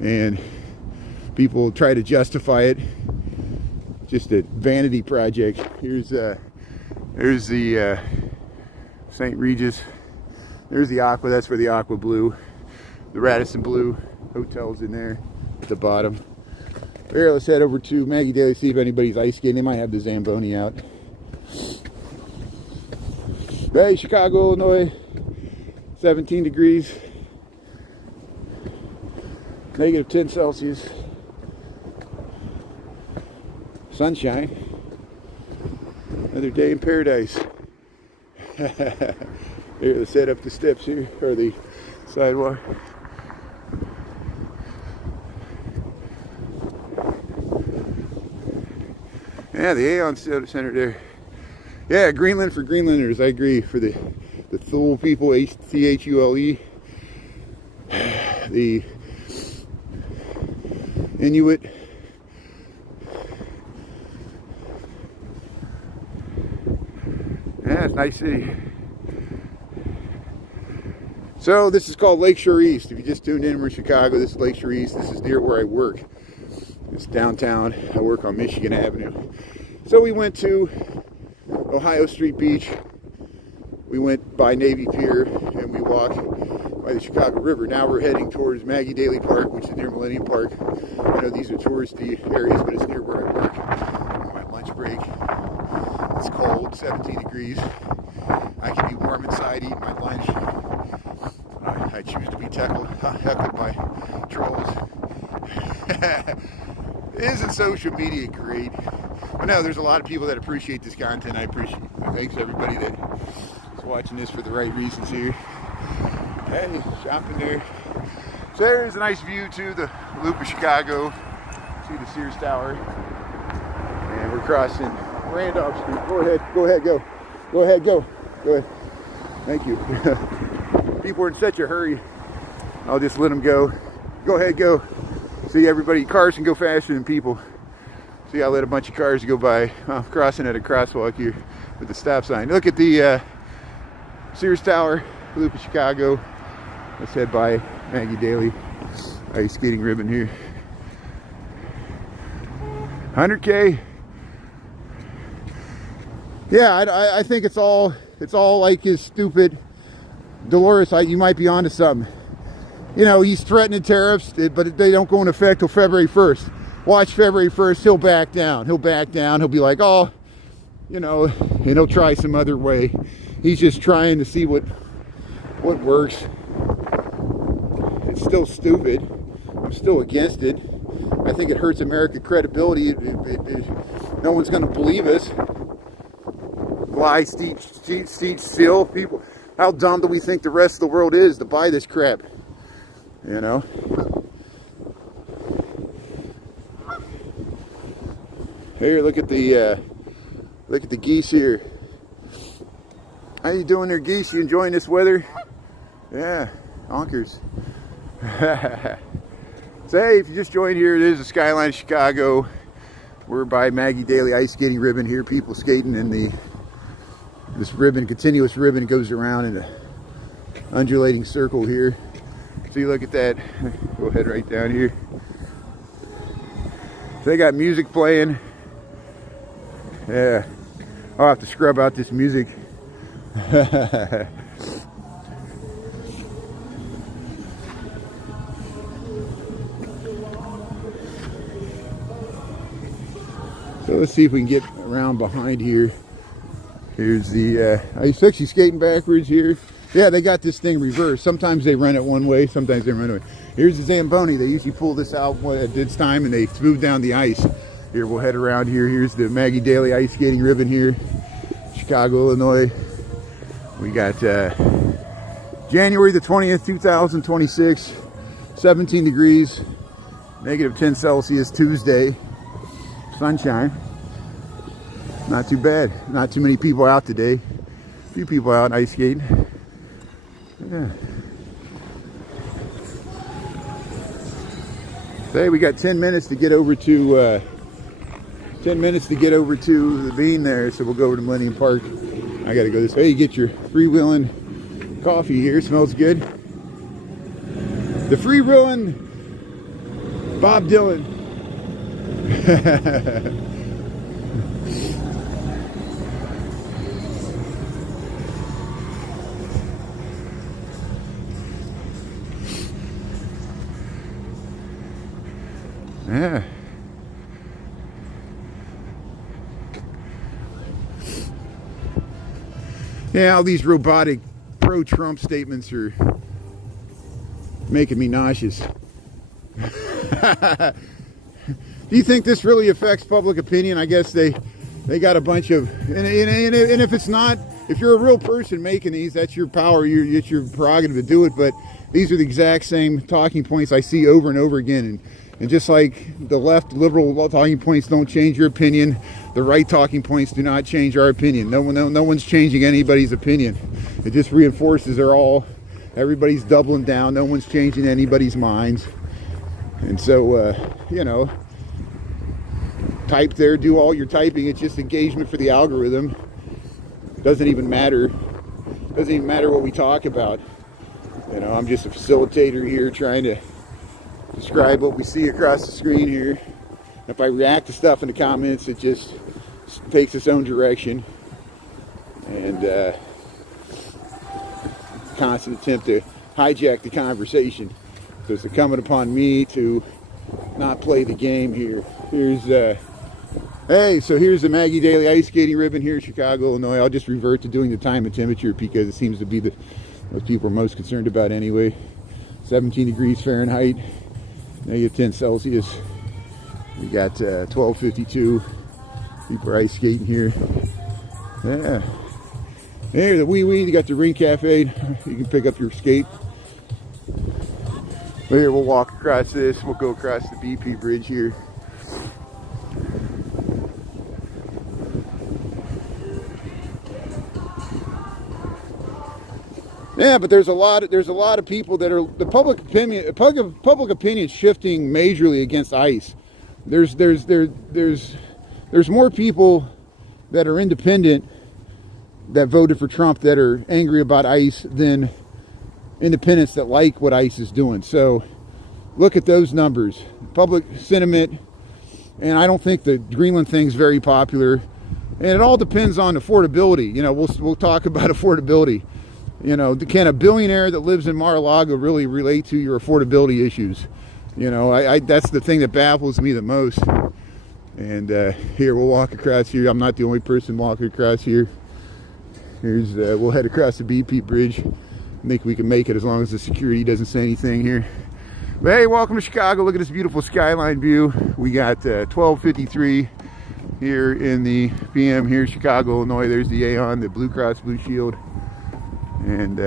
And people try to justify it. Just a vanity project. Here's the St. Regis. There's the Aqua. That's for the Aqua Blue. The Radisson Blue hotel's in there at the bottom. Here, let's head over to Maggie Daley, see if anybody's ice skating. They might have the Zamboni out. Hey, Chicago, Illinois. 17 degrees. -10 Celsius. Sunshine. Another day in paradise. Here, let's head up the steps here, or the sidewalk. Yeah, the Aeon Center there. Yeah, Greenland for Greenlanders, I agree. For the Thule people, Thule. The Inuit. Yeah, it's a nice city. So this is called Lakeshore East. If you just tuned in, we're in Chicago. This is Lakeshore East. This is near where I work. It's downtown. I work on Michigan Avenue. So we went to Ohio Street Beach. We went by Navy Pier and we walked by the Chicago River. Now we're heading towards Maggie Daley Park, which is near Millennium Park. I know these are touristy areas, but it's near where I work. On my lunch break. It's cold, 17 degrees. I can be warm inside eating my lunch. I choose to be heckled by trolls. Isn't social media great? But no, there's a lot of people that appreciate this content. I appreciate it. Thanks everybody that is watching this for the right reasons here. Hey, shopping there. So there's a nice view to the Loop of Chicago. See the Sears Tower. And we're crossing Randolph Street. Go ahead, go. Go ahead, go. Go ahead. Thank you. People are in such a hurry. I'll just let them go. Go ahead, go. See, everybody, cars can go faster than people. See, I let a bunch of cars go by. I'm crossing at a crosswalk here with the stop sign. Look at the Sears Tower, Loop of Chicago. Let's head by Maggie Daley ice skating ribbon here. 100K. Yeah, I think it's all like his stupid Dolores. You might be onto something. you know, he's threatening tariffs, but they don't go into effect till February 1st. Watch February 1st, he'll back down. He'll back down. He'll be like, oh, you know, and he'll try some other way. He's just trying to see what works. It's still stupid. I'm still against it. I think it hurts American credibility. No one's going to believe us. Lie, steal. People, how dumb do we think the rest of the world is to buy this crap? You know? Here, look at the geese here. How you doing there, geese? You enjoying this weather? Yeah, honkers. So hey, if you just joined here, it is the skyline of Chicago. We're by Maggie Daley ice skating ribbon here. People skating in this ribbon, continuous ribbon, goes around in an undulating circle here. So you look at that. Go ahead right down here. So they got music playing. Yeah, I'll have to scrub out this music. So let's see if we can get around behind here. Here's the, ice fixie skating backwards here. Yeah, they got this thing reversed. Sometimes they run it one way, sometimes they run it. Here's the Zamboni. They usually pull this out at this time and they smooth down the ice. Here, we'll head around here. Here's the Maggie Daley ice skating ribbon here, Chicago, Illinois. We got January the 20th, 2026, 17 degrees, negative 10 Celsius, Tuesday, sunshine. Not too bad. Not too many people out today. A few people out ice skating. Yeah. Hey, we got 10 minutes to get over to 10 minutes to get over to the bean there, so we'll go over to Millennium Park. I gotta go this way. You get your freewheeling coffee here. Smells good. The freewheeling Bob Dylan. Yeah. Yeah, all these robotic pro-Trump statements are making me nauseous. Do you think this really affects public opinion? I guess they got a bunch of, and if it's not, if you're a real person making these, that's your power, it's your prerogative to do it, but these are the exact same talking points I see over and over again. And just like the left liberal talking points don't change your opinion, the right talking points do not change our opinion. No one's changing anybody's opinion. It just reinforces everybody's doubling down. No one's changing anybody's minds. And so, you know, type there, do all your typing. It's just engagement for the algorithm. Doesn't even matter. Doesn't even matter what we talk about. You know, I'm just a facilitator here trying to describe what we see across the screen here. If I react to stuff in the comments, it just takes its own direction. And constant attempt to hijack the conversation. So it's incumbent upon me to not play the game here. Here's hey, so here's the Maggie Daley ice skating ribbon here in Chicago, Illinois. I'll just revert to doing the time and temperature because it seems to be what people are most concerned about anyway. 17 degrees Fahrenheit, negative 10 Celsius. We got 12:52. People are ice skating here. Yeah. Here, the wee. You got the Ring Cafe. You can pick up your skate. But here, we'll walk across this. We'll go across the BP bridge here. Yeah, but there's a lot of people that are the public opinion shifting majorly against ICE. There's more people that are independent that voted for Trump that are angry about ICE than independents that like what ICE is doing. So look at those numbers. Public sentiment, and I don't think the Greenland thing's very popular. And it all depends on affordability. You know, we'll talk about affordability. You know, can a billionaire that lives in Mar-a-Lago really relate to your affordability issues? You know, that's the thing that baffles me the most. And here, we'll walk across here. I'm not the only person walking across here. Here's we'll head across the BP bridge. I think we can make it as long as the security doesn't say anything here. But hey, welcome to Chicago. Look at this beautiful skyline view. We got 12:53 here in the PM here, Chicago, Illinois. There's the Aon, the Blue Cross Blue Shield. And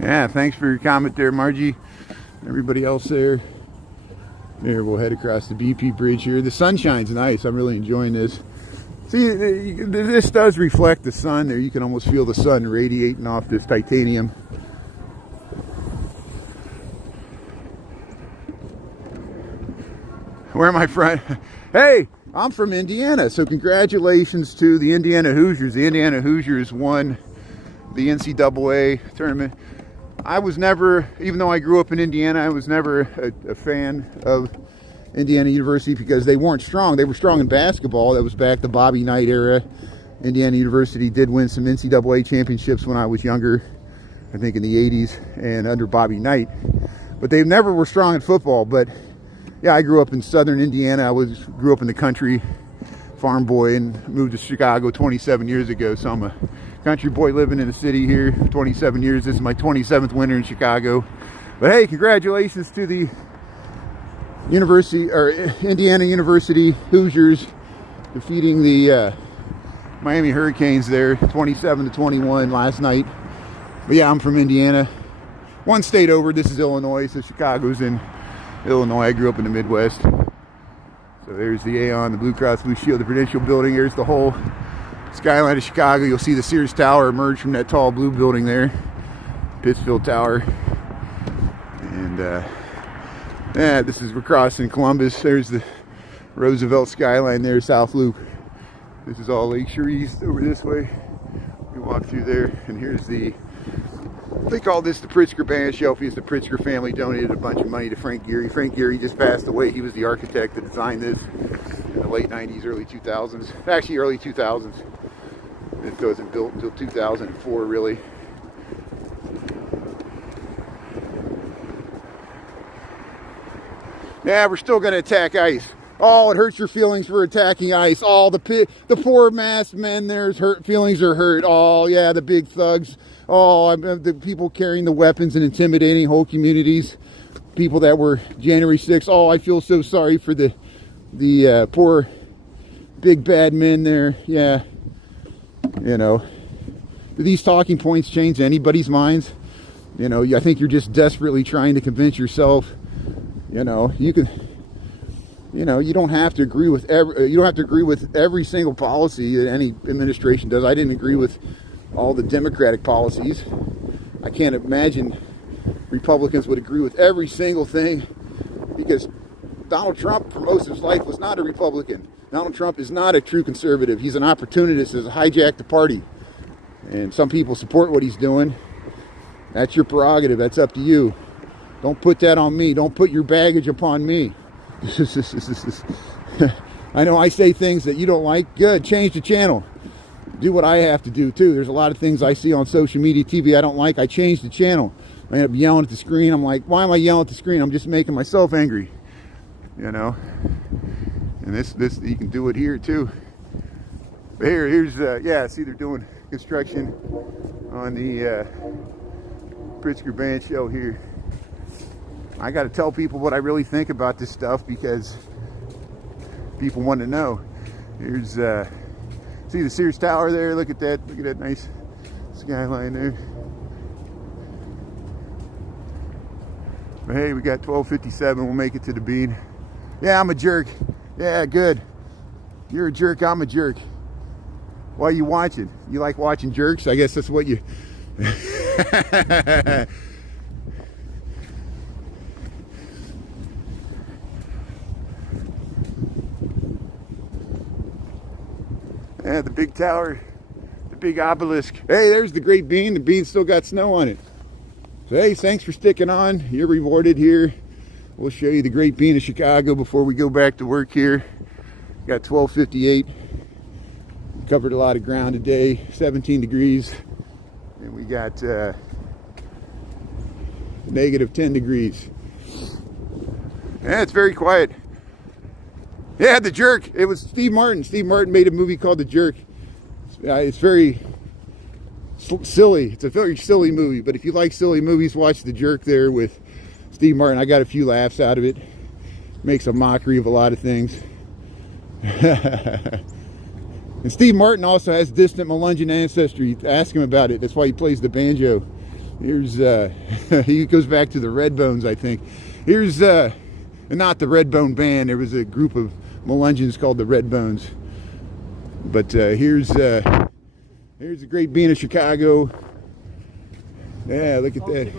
yeah, thanks for your comment there, Margie. Everybody else there. Here, we'll head across the BP bridge here. The sunshine's nice. I'm really enjoying this. See, this does reflect the sun there. You can almost feel the sun radiating off this titanium. Where am I from? Hey, I'm from Indiana. So congratulations to the Indiana Hoosiers. The Indiana Hoosiers won the NCAA tournament. I was never, even though I grew up in Indiana, I was never a fan of Indiana University because they weren't strong. They were strong in basketball. That was back the Bobby Knight era. Indiana University did win some NCAA championships when I was younger, I think in the 80s, and under Bobby Knight. But they never were strong in football. But yeah, I grew up in southern Indiana. I grew up in the country, farm boy, and moved to Chicago 27 years ago. So I'm a country boy living in the city here for 27 years. This is my 27th winter in Chicago. But hey, congratulations to the Indiana University Hoosiers defeating the Miami Hurricanes there 27-21 last night. But yeah, I'm from Indiana, one state over. This is Illinois, so Chicago's in Illinois. I grew up in the Midwest. So there's the Aon, the Blue Cross Blue Shield, the Prudential Building. There's the whole skyline of Chicago. You'll see the Sears Tower emerge from that tall blue building there, Pittsfield Tower. And yeah, this is, we're crossing Columbus. There's the Roosevelt skyline there, South Loop. This is all Lakeshore East over this way. We walk through there, and here's the, they call this the Pritzker Band Shelf. The Pritzker family donated a bunch of money to Frank Gehry. Frank Gehry just passed away. He was the architect that designed this in the late 90s, early 2000s. Actually, early 2000s. It wasn't built until 2004, really. Yeah, we're still going to attack ICE. Oh, it hurts your feelings for attacking ICE. Oh, the poor masked men, their feelings are hurt. Oh, yeah, the big thugs. Oh, the people carrying the weapons and intimidating whole communities. People that were January 6th. Oh, I feel so sorry for the poor big bad men there. Yeah, you know, do these talking points change anybody's minds? You know, I think you're just desperately trying to convince yourself. You know, you can. You know, you don't have to agree with every single policy that any administration does. I didn't agree with all the Democratic policies. I can't imagine Republicans would agree with every single thing, because Donald Trump, for most of his life, was not a Republican. Donald Trump is not a true conservative. He's an opportunist. He's hijacked the party. And some people support what he's doing. That's your prerogative. That's up to you. Don't put that on me. Don't put your baggage upon me. I know I say things that you don't like. Good. Change the channel. Do what I have to do too. There's a lot of things I see on social media, TV I don't like. I change the channel. I end up yelling at the screen. I'm like, why am I yelling at the screen? I'm just making myself angry. You know. And this you can do it here too. But here's yeah. See, they're doing construction on the Pritzker Band Show here. I got to tell people what I really think about this stuff, because people want to know. Here's see the Sears Tower there. Look at that. Look at that nice skyline there. But hey, we got 12:57. We'll make it to the bean. Yeah, I'm a jerk. Yeah, good. You're a jerk. I'm a jerk. Why are you watching? You like watching jerks? I guess that's what you. Yeah, the big tower, the big obelisk. Hey, there's the Great Bean. The bean still got snow on it. So hey, thanks for sticking on. You're rewarded here. We'll show you the great bean of Chicago before we go back to work here. Got 12:58. Covered a lot of ground today. 17 degrees. And we got negative 10 degrees. Yeah, it's very quiet. Yeah, The Jerk. It was Steve Martin. Steve Martin made a movie called The Jerk. It's very silly. It's a very silly movie. But if you like silly movies, watch The Jerk there with Steve Martin. I got a few laughs out of it. Makes a mockery of a lot of things. And Steve Martin also has distant Melungeon ancestry. Ask him about it. That's why he plays the banjo. Here's he goes back to the Redbones, I think. Here's not the Redbone band. There was a group of Melungeons called the Redbones. But here's the great bean of Chicago. Yeah, look at that.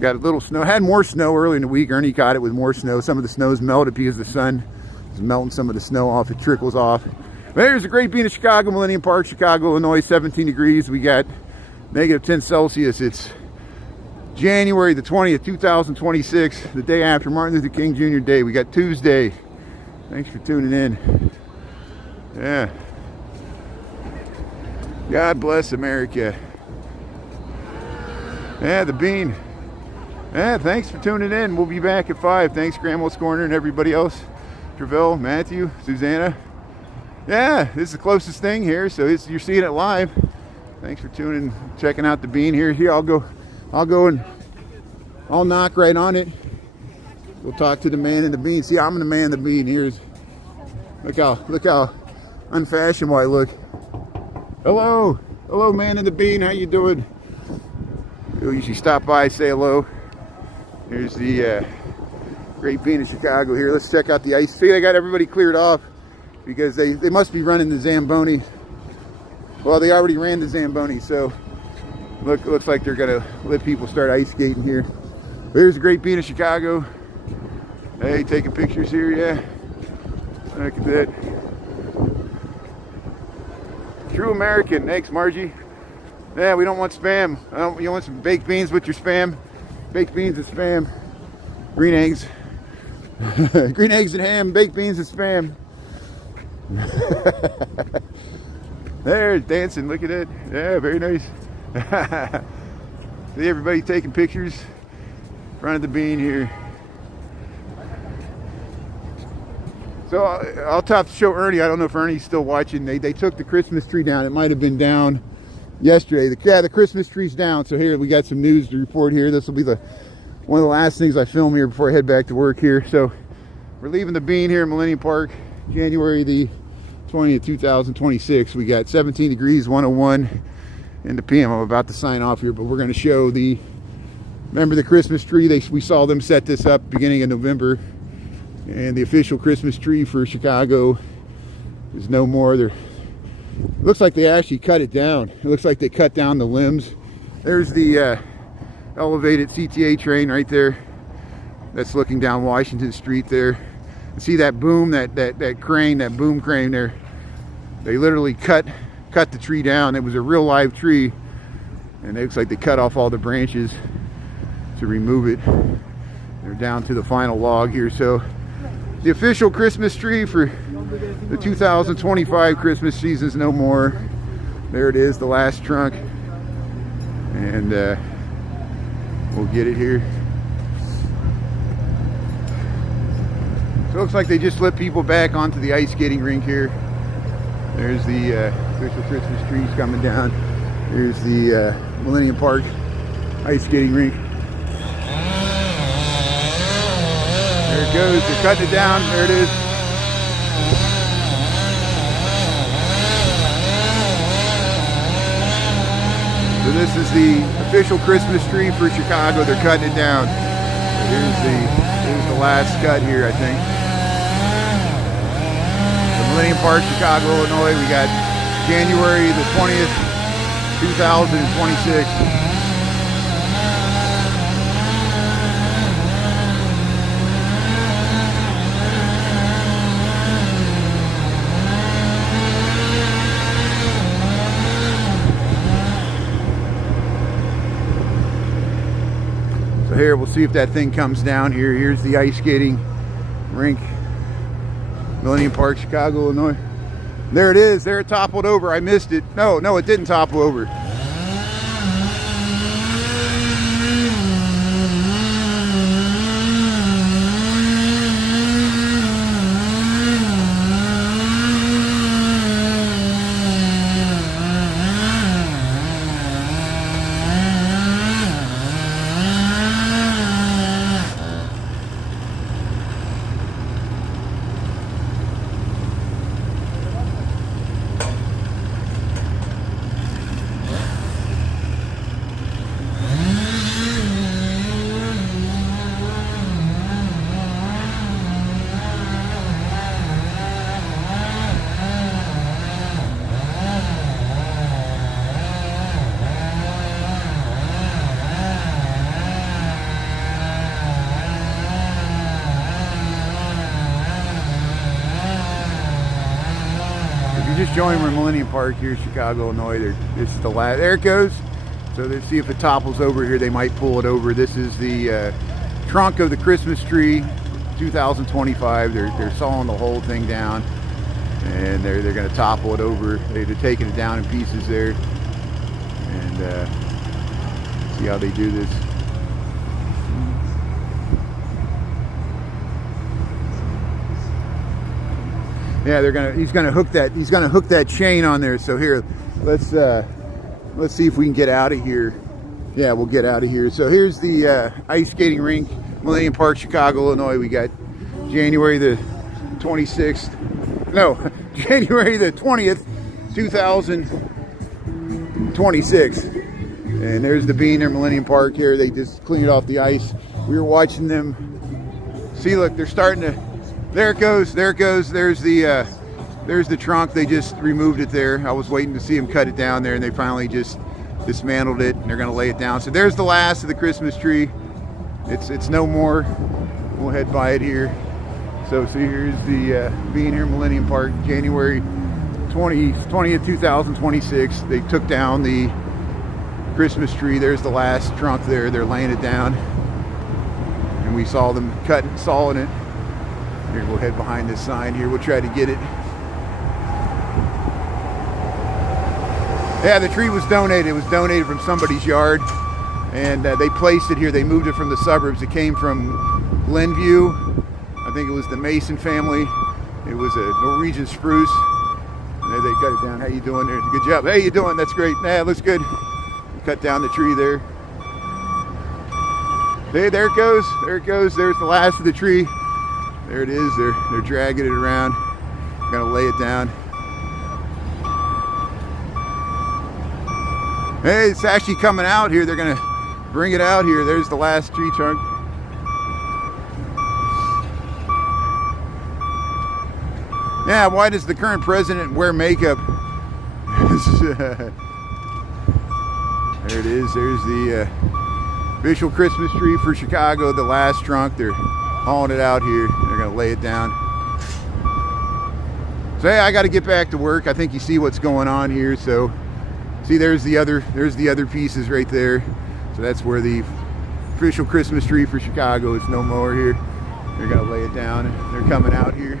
Got a little snow. Had more snow early in the week. Ernie caught it with more snow. Some of the snow's melted because the sun is melting some of the snow off. It trickles off. There's the great bean of Chicago, Millennium Park, Chicago, Illinois, 17 degrees. We got negative 10 Celsius. It's January the 20th, 2026, the day after Martin Luther King Jr. Day. We got Tuesday. Thanks for tuning in. Yeah. God bless America. Yeah, the bean. Yeah, thanks for tuning in. We'll be back at 5. Thanks, Grandma's Corner and everybody else. Travell, Matthew, Susanna. Yeah, this is the closest thing here, so you're seeing it live. Thanks for tuning, checking out the bean here. Here, I'll go and I'll knock right on it. We'll talk to the man in the bean. See, I'm the man in the bean. Look how unfashionable I look. Hello, man in the bean. How you doing? You'll usually stop by, say hello. Here's the great bean of Chicago here. Let's check out the ice. See, they got everybody cleared off because they must be running the Zamboni. Well, they already ran the Zamboni, so looks like they're gonna let people start ice skating here. There's the great bean of Chicago. Hey, taking pictures here, yeah. Look at that. True American. Thanks, Margie. Yeah, we don't want spam. You want some baked beans with your spam? Baked beans and spam. Green eggs. Green eggs and ham, baked beans and spam. There's dancing, look at it. Yeah, very nice. See everybody taking pictures in front of the bean here. So I'll have to show Ernie. I don't know if Ernie's still watching. They took the Christmas tree down. It might have been down yesterday. The Christmas tree's down. So here we got some news to report here. This will be one of the last things I film here before I head back to work here. So we're leaving the bean here in Millennium Park, January the 20th, 2026. We got 17 degrees, 101 in the PM. I'm about to sign off here, but we're going to show remember the Christmas tree? We saw them set this up beginning of November, and the official Christmas tree for Chicago is no more. Looks like they actually cut it down. It looks like they cut down the limbs. There's the elevated CTA train right there. That's looking down Washington Street there. See that boom, that crane, that boom crane there. They literally cut the tree down. It was a real live tree, and it looks like they cut off all the branches to remove it. They're down to the final log here. So the official Christmas tree for the 2025 Christmas season's no more. There it is, the last trunk, and we'll get it here. So it looks like they just let people back onto the ice skating rink here. There's the official Christmas trees coming down. Here's the Millennium Park ice skating rink. There it goes. They're cutting it down. There it is. So this is the official Christmas tree for Chicago. They're cutting it down. So here's the last cut here, I think. Millennium Park, Chicago, Illinois. We got January the 20th, 2026. there. We'll see if that thing comes down here. Here's the ice skating rink. Millennium Park, Chicago, Illinois. There it is. There it toppled over. I missed it. No, it didn't topple over. Just joined Millennium Park here in Chicago, Illinois. This is the last. There it goes. So let's see if it topples over here. They might pull it over. This is the trunk of the Christmas tree, 2025. They're sawing the whole thing down, and they're going to topple it over. They're taking it down in pieces there, and see how they do this. Yeah, he's gonna hook that chain on there. So here, let's see if we can get out of here. Yeah, we'll get out of here. So here's the ice skating rink, Millennium Park, Chicago, Illinois. We got January the 26th. No, January the 20th, 2026. And there's the bean there, Millennium Park here. They just cleaned off the ice. We were watching them. See, look, they're starting to. There it goes. There it goes. There's the trunk. They just removed it there. I was waiting to see them cut it down there, and they finally just dismantled it, and they're going to lay it down. So there's the last of the Christmas tree. It's no more. We'll head by it here. So here's the being here, Millennium Park, January 20th, 2026. They took down the Christmas tree. There's the last trunk there. They're laying it down, and we saw them sawing it. Here, we'll head behind this sign here. We'll try to get it. Yeah, the tree was donated. It was donated from somebody's yard, and they placed it here. They moved it from the suburbs. It came from Glenview. I think it was the Mason family. It was a Norwegian spruce. There they cut it down. How you doing there? Good job. How you doing? That's great. Yeah, looks good. Cut down the tree there. Hey, there it goes. There it goes. There's the last of the tree. There it is. They're dragging it around. Gonna lay it down. Hey, it's actually coming out here. They're gonna bring it out here. There's the last tree trunk. Yeah, why does the current president wear makeup? There it is. There's the official Christmas tree for Chicago, the last trunk. They're hauling it out here. They're gonna lay it down. So hey, I got to get back to work. I think you see what's going on here. So see, there's the other pieces right there. So that's where the official Christmas tree for Chicago is no more here. They're gonna lay it down. They're coming out here.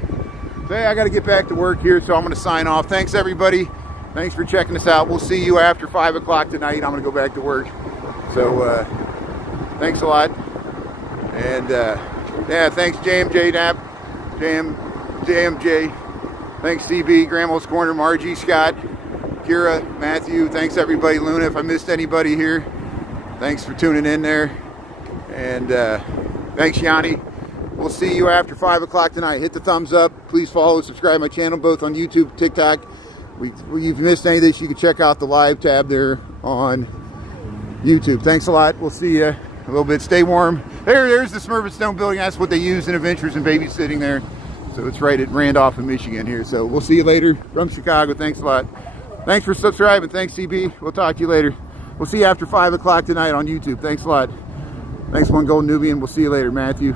So hey, I got to get back to work here. So I'm gonna sign off. Thanks everybody. Thanks for checking us out. We'll see you after 5 o'clock tonight. I'm gonna go back to work. So thanks a lot. And yeah, thanks JMJ Nap, JMJ. Thanks CB, Grandma's Corner, Margie, Scott, Kira, Matthew. Thanks everybody. Luna, if I missed anybody here, thanks for tuning in there. And thanks Yanni. We'll see you after 5 o'clock tonight. Hit the thumbs up. Please follow, subscribe to my channel, both on YouTube, TikTok. If you've missed any of this, you can check out the live tab there on YouTube. Thanks a lot. We'll see you a little bit. Stay warm. There's the Smurfit Stone building. That's what they use in Adventures in Babysitting there. So it's right at Randolph in Michigan here. So we'll see you later from Chicago. Thanks a lot. Thanks for subscribing. Thanks CB. We'll talk to you later. We'll see you after 5 o'clock tonight on YouTube. Thanks a lot. Thanks One Golden Nubian. We'll see you later, Matthew.